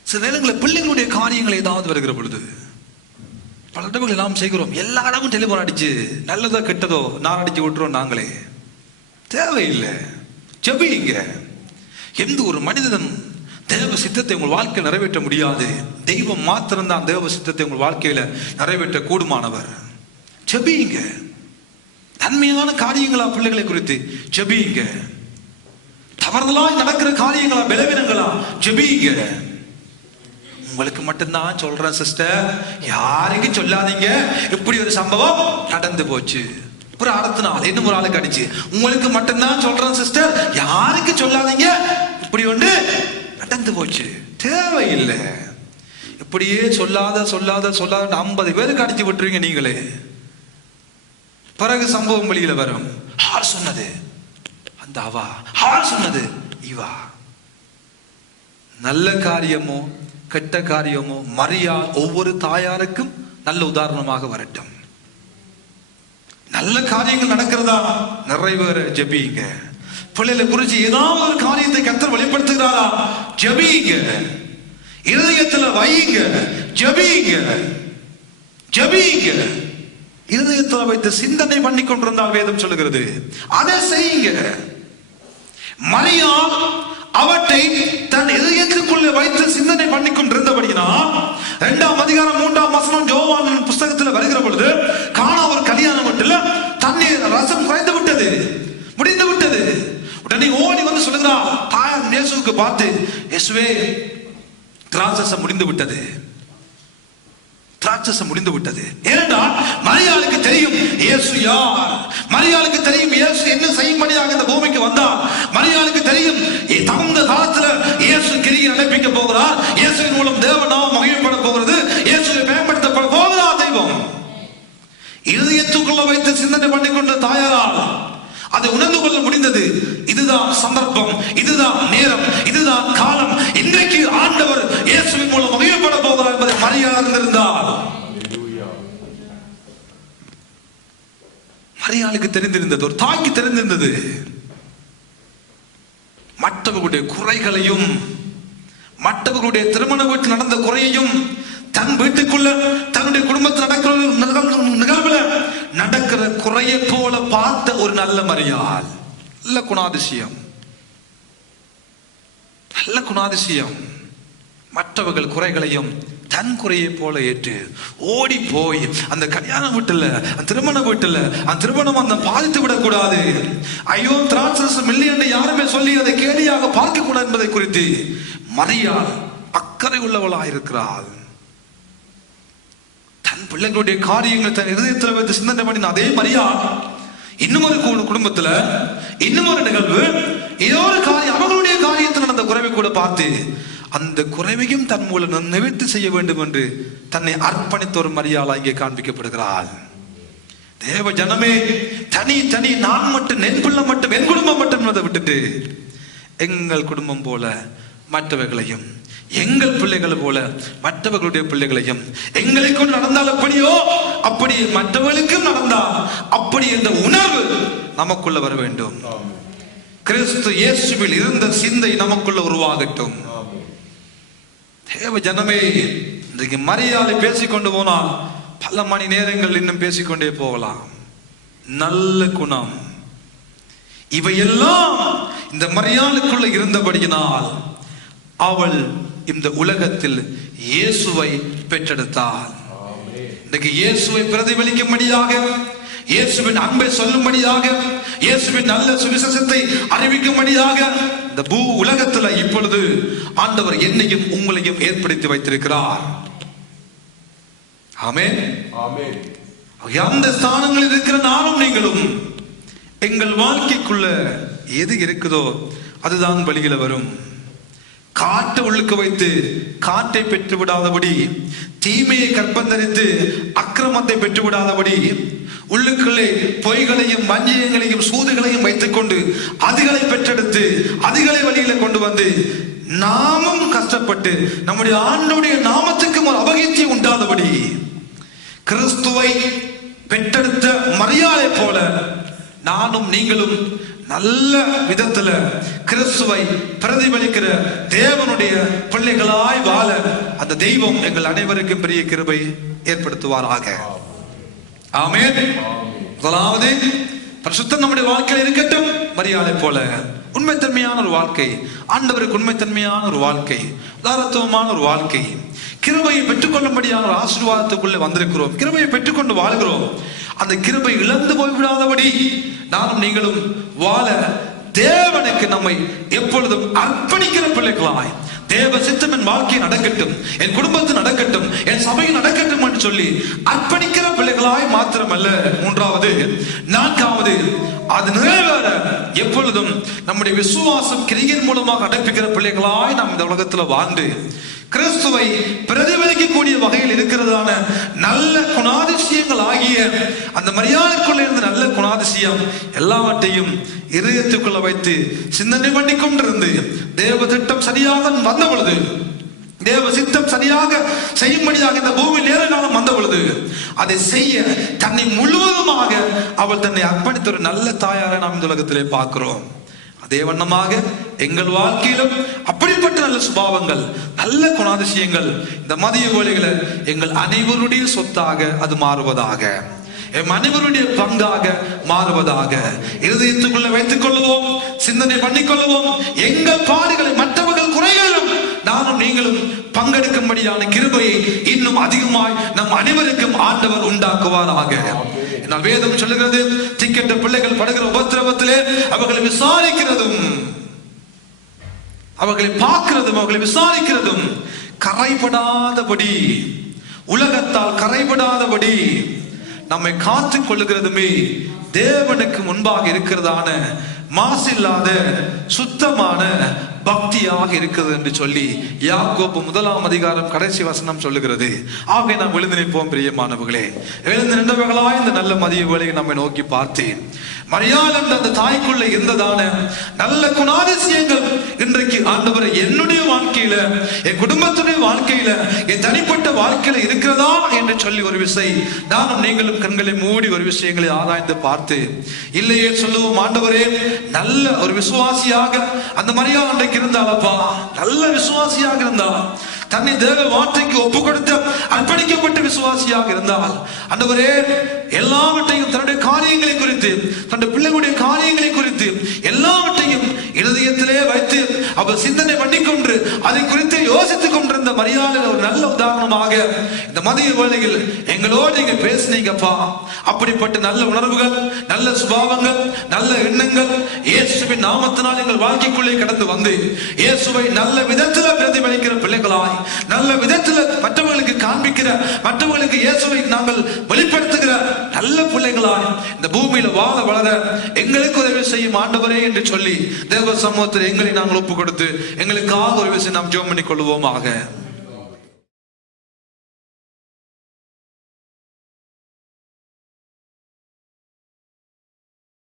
சில நேரங்களில் பிள்ளைங்களுடைய காரியங்கள் ஏதாவது வருகிற பொழுது பல இடங்களில் நாம் செய்கிறோம். எல்லா இடமும் டெலிபோன் அடிச்சு நல்லதோ கெட்டதோ நான் அடிச்சு விட்டுறோம். நாங்களே தேவையில்லை. ஜெபிங்க. எந்த ஒரு மனிதன் தேவ சித்தத்தை உங்கள் வாழ்க்கையில் நிறைவேற்ற முடியாது. தெய்வம் மாத்திரம்தான் தேவ சித்தத்தை உங்கள் வாழ்க்கையில நிறைவேற்ற கூடுமானவர். ஜெபிங்க. நன்மையான காரியங்களா பிள்ளைகளை குறித்து ஜெபிங்க. தவறுதலாய் நடக்கிற காரியங்களா, பலவீனங்களா, ஜெபிங்க. உங்களுக்கு மட்டும்தான் சொல்றேன் சிஸ்டர், யாருக்கும் சொல்லாதீங்க. இப்படி ஒரு சம்பவம் நடந்து போச்சு, ஒரு அடுத்த நாள் இன்னும் ஒரு ஆளுக்கு அடிச்சு. உங்களுக்கு மட்டும்தான் சொல்றேன் சிஸ்டர், யாருக்கு சொல்லாதீங்க. இப்படி ஒன்று நடந்து போச்சு. தேவையில்லை. இப்படியே சொல்லாத 50 பேருக்கு அடிச்சு விட்டுருவீங்க நீங்களே. பிறகு சம்பவம் வெளியில வரும். யார் சொன்னது? அந்த அவா. யார் சொன்னது? இவா. நல்ல காரியமோ கெட்ட காரியமோ மரியாள் ஒவ்வொரு தாயாருக்கும் நல்ல உதாரணமாக வரட்டும். நல்ல காரியங்கள் நடக்கிறதா நிறைவேற ஜெபிங்க. பிள்ளைகளை குறிச்சு ஏதாவது ஒரு காரியத்தை கர்த்தர் வெளிப்படுத்துகிறாரா, ஜெபிங்க. இருதயத்துல வையுங்க, ஜெபிங்க. ஜெபிங்க. இருதயத்துல வைத்து சிந்தனை பண்ணி கொண்டிருந்தால் வேதம் சொல்லுகிறது, அதை செய்யுங்க. மரியாள் அவற்றை தன் இதயத்துக்குள்ளே வைத்து சிந்தனை பண்ணி கொண்டிருந்தபடியினால் 2ஆம் அதிகாரம் 3ஆம் வசனம் யோவானின் புஸ்தகத்தில் வருகிற பொழுது காணா ஒரு கல்யாணம் மட்டும் தண்ணீர் ரசம் குறைந்து விட்டது, முடிந்து விட்டது. உடனே ஓடி வந்து சொல்லுகிறார் தாயார் இயேசுவுக்கு பார்த்து, இயேசுவே திராட்சரசம் முடிந்து விட்டது, திராட்சரசம் முடிந்து விட்டது. ஏனென்றால் மரியாளுக்கு தெரியும் இயேசு யார். மரியாளுக்கு தெரியும் இயேசு என்ன செய்யும்படியாக இந்த பூமிக்கு வந்தார். மரியாளுக்கு தெரியும் தகுந்த காலத்துல இயேசு கிரியை நடப்பிக்க போகிறார். இயேசுவின் மூலம் தேவநாமம் மகிமைப்பட போகிறது. இயேசுவை மேம்படுத்தப்பட போகிறார் தெய்வம். இருதயத்துக்குள்ள வைத்து சிந்தனை பண்ணிக்கொண்ட தாயாரால் அதை உணர்ந்து கொள்ள முடிந்தது. இதுதான் சந்தர்ப்பம், இதுதான் நேரம், இதுதான் காலம். இன்றைக்கு ஆண்டவர் இயேசுவின் மூலம் மகிமைப்பட போகிறார் என்பதை மரியாள் அறிந்திருந்தார். மரியாளுக்கு தெரிந்திருந்தது, ஒரு தாய்க்கு தெரிந்திருந்தது. மற்றவர்களுடைய குறைகளையும் மற்றவர்களுடைய திருமண வீட்டில் நடந்த குறையையும் தன் வீட்டுக்குள்ள தன்னுடைய குடும்பத்தில் நடக்கிற நிகழ்வுல நடக்கிற குறையை போல பார்த்த ஒரு நல்ல மரியாள். நல்ல குணாதிசயம், நல்ல குணாதிசயம். மற்றவர்கள் குறைகளையும் தன் குறையை போல ஏற்று ஓடி போய் அந்த கல்யாண வீட்டுல, அந்த திருமண வீட்டுல அந்த திருமணம் அந்த பாதித்து விடக்கூடாது. ஐயோ திராட்சரசம் இல்லை என்று யாருமே சொல்லி அதை கேலியாக பார்க்க கூடாது என்பதை குறித்து மரியாள் அக்கறை உள்ளவளாயிருக்கிறாள். தன் பிள்ளைகளுடைய காரியங்கள் தன் இதயத்தில் வைத்து சிந்தனை பண்ணின அதே மரியாள் இன்னும் ஒரு குடும்பத்துல இன்னும் ஒரு நிகழ்வு, ஏதோ ஒரு காரியம், அவர்களுடைய காரியத்தில் நடந்த குறைவை கூட பார்த்து அந்த குறைவையும் தன் மூலம் நிவர்த்தி செய்ய வேண்டும் என்று தன்னை அர்ப்பணித்த ஒரு மரியாள் இங்கே காண்பிக்கப்படுகிறாள். தேவ ஜனமே, தனி தனி நான் மட்டும், என் பிள்ளை மட்டும், என் குடும்பம் மட்டும் அதை விட்டுட்டு எங்கள் குடும்பம் போல மற்றவர்களையும், எங்கள் பிள்ளைகள் போல மற்றவர்களுடைய பிள்ளைகளையும், எங்களை கொண்டு நடந்தால் எப்படியோ அப்படி மற்றவர்களுக்கும் நடந்தால் அப்படி என்ற உணர்வு நமக்குள்ள வர வேண்டும். கிறிஸ்து இயேசுவில் இருந்த சிந்தை நமக்குள்ள உருவாகட்டும். தேவ ஜனமே, இன்றைக்கு மரியாதை பேசிக்கொண்டு போனால் பல மணி நேரங்கள் இன்னும் பேசிக்கொண்டே போகலாம். நல்ல குணம் இவையெல்லாம் இந்த மரியாளுக்குள்ள இருந்தபடியினால் அவள் இந்த உலகத்தில் இயேசுவை பெற்றெடுத்தாள். இன்றைக்கு இயேசுவை பிரதிபலிக்கும்படியாக, இயேசுவின் அன்பை சொல்லும்படியாக, இயேசுவின் நல்ல சுவிசேஷத்தை அறிவிக்கும்படியாக இந்த பூ உலகத்துல இப்பொழுது ஆண்டவர் என்னையும் உங்களையும் ஏற்படுத்தி வைத்திருக்கிறார். ஆமென். ஆமென். அந்த ஸ்தானங்களில் இருக்கிற நானும் நீங்களும் எங்கள் வாழ்க்கைக்குள்ள எது இருக்குதோ அதுதான் வழியில வரும். காட்டை உள்ளுக்கு வைத்து காட்டை பெற்று விடாதபடி, தீமையை கற்பந்தரித்து அக்கிரமத்தை பெற்று விடாதபடி, உள்ளுக்குள்ளே பொய்களையும் வஞ்சியங்களையும் சூதுகளையும் வைத்துக் கொண்டு அதுகளை பெற்றெடுத்து அதுகளை வழியில கொண்டு வந்து நாமும் கஷ்டப்பட்டு நம்முடைய ஆண்டோடைய நாமத்துக்கு ஒரு அபகீர்த்தி உண்டாதபடி, கிறிஸ்துவை பெற்றெடுத்த மரியாதை போல நானும் நீங்களும் நல்ல விதத்துல கிறிஸ்துவை பிரதிபலிக்கிற தேவனுடைய பிள்ளைகளாய் வாழ அந்த தெய்வம் எங்கள் அனைவருக்கும் பெரிய கிருபை ஏற்படுத்துவாராக. ஆமென். முதலாவது பரிசுத்தம் நம்முடைய வாழ்க்கையில் இருக்கட்டும். மரியாதை போல உண்மைத்தன்மையான ஒரு வாழ்க்கை, ஆண்டவருக்கு உண்மைத்தன்மையான ஒரு வாழ்க்கை, உதாரத்துவமான ஒரு வாழ்க்கை, கிருபையை பெற்றுக்கொள்ளும்படியான ஒரு ஆசீர்வாதத்துக்குள்ளே வந்திருக்கிறோம். கிருபையை பெற்றுக்கொண்டு வாழ்கிறோம். அந்த கிருபை இழந்து போய்விடாதபடி நானும் நீங்களும் வாழ தேவனுக்கு நம்மை எப்பொழுதும் அர்ப்பணிக்கிற பிள்ளைகளாய், தேவ சித்தம் என் வாழ்க்கை நடக்கட்டும், என் குடும்பத்தில் நடக்கட்டும், என் சபையில் நடக்கட்டும் என்று சொல்லி அர்ப்பணிக்கிற பிள்ளைகளாய் மாத்திரமல்ல, மூன்றாவது நான்காவது அது நிறைவேற எப்பொழுதும் நம்முடைய விசுவாசம் கிரியின் மூலமாக நடப்பிக்கிற பிள்ளைகளாய் நாம் இந்த உலகத்தில் வாழ்ந்து கிறிஸ்துவை பிரதிபலிக்கக்கூடிய வகையில் இருக்கிறதான நல்ல குணாதிசயங்கள் ஆகிய அந்த மரியாதைக்குள்ள இருந்த நல்ல குணாதிசயம் எல்லாவற்றையும் இதயத்துக்குள்ள வைத்து சிந்தனை பண்ணி கொண்டிருந்து தேவ திட்டம் சரியாக வந்த பொழுது, தேவ சித்தம் சரியாக செய்யும்படியாக இந்த பூமியில் நேர காலம் வந்த பொழுது அதை செய்ய தன்னை முழுவதுமாக அவள் தன்னை அர்ப்பணித்த ஒரு நல்ல தாயாரை நாம் இந்த உலகத்திலே பார்க்கிறோம். அதே வண்ணமாக எங்கள் வாழ்க்கையிலும் அப்படிப்பட்ட நல்ல சுபாவங்கள், நல்ல குணாதிசயங்கள் இந்த மதிய வேளைகளை எங்கள் அனைவருடைய சொத்தாக அது மாறுவதாக, எம் அனைவருடைய பங்காக மாறுவதாக இருதயத்துக்குள்ள வைத்துக் கொள்வோம், சிந்தனை பண்ணிக்கொள்வோம். எங்கள் பாடுகளை மற்றவர்கள் குறைகளும் நானும் நீங்களும் பங்கெடுக்கும்படியான கிருபையை இன்னும் அதிகமாய் நம் அனைவருக்கும் ஆண்டவர் உண்டாக்குவாராக. வேதம் சொல்லுகிறது, திக்கெட்ட பிள்ளைகள் படுகிற உபத்திரவத்திலே அவர்களை விசாரிக்கிறதும், அவர்களை பார்க்கிறதும், அவர்களை விசாரிக்கிறதும் கரைபடாதபடி, உலகத்தால் கரைபடாதபடி நம்மை காத்துக் கொள்ளுகிறதுமே தேவனுக்கு முன்பாக இருக்கிறதான மாசில்லாத சுத்தமான பக்தியாக இருக்கிறது என்று சொல்லி யாக்கோபு 1 அதிகாரம் கடைசி வசனம் சொல்லுகிறது. ஆகவே நாம் எழுந்து நிற்போம் பிரியமானவர்களே. எழுந்து நின்றவர்களாய் இந்த நல்ல மதிய வேளையை நம்மை நோக்கி பார்த்தேன். மரியாதை அந்த தாய்க்குள்ள இருந்ததான நல்ல குணாதிசயங்கள் இன்றைக்கு ஆண்டவரை என்னுடைய வாழ்க்கையில, என் குடும்பத்துடைய வாழ்க்கையில, என் தனிப்பட்ட வாழ்க்கையில இருக்கிறதா என்று சொல்லி ஒரு விஷயம் நானும் நீங்களும் கண்களை மூடி ஒரு விஷயங்களை ஆராய்ந்து பார்த்து இல்லையே சொல்லுவோம். ஆண்டவரே, நல்ல ஒரு விசுவாசியாக அந்த மரியாதை அன்றைக்கு இருந்தாலப்பா, நல்ல விசுவாசியாக இருந்தால், தன்னை தேவ வார்த்தைக்கு ஒப்பு கொடுத்த அர்ப்பணிக்கப்பட்ட விசுவாசியாக இருந்தால், ஆண்டவரே எல்லாவற்றையும் தன்னுடைய காரியங்களை குறித்து, தன்னுடைய பிள்ளைகளுடைய காரியங்களை குறித்து எல்லாவற்றையும் இருதயத்திலே வைத்து அவர் சிந்தனை பண்ணிக்கொண்டு அதை குறித்து யோசித்துக் கொண்டிருந்த மரியாதை ஒரு நல்ல உதாரணமாக இந்த மதிய வேளையில் எங்களோடு நீங்க பேசுனீங்கப்பா. அப்படிப்பட்ட நல்ல உணர்வுகள், நல்ல சுபாவங்கள், நல்ல எண்ணங்கள் இயேசுவின் நாமத்தினால் எங்கள் வாழ்க்கைக்குள்ளே கடந்து வந்து இயேசுவை நல்ல விதத்தில் பிரதிபலிக்கிற பிள்ளைகளாய், நல்ல விதத்தில் மற்றவர்களுக்கு காண்பிக்கிற, மற்றவர்களுக்கு இயேசுவை நாங்கள் வெளிப்படுத்துகிற நல்ல பிள்ளைகளாய் இந்த பூமியில வாழ வளர எங்களுக்கு உதவி செய்யும் ஆண்டவரே என்று சொல்லி தேவ சமூகத்தில் எங்களை நாங்கள் ஒப்பு கொடுத்து எங்களுக்காக ஒரு விஷயம் நாம் ஜெபம் பண்ணிக் கொள்வோமாக.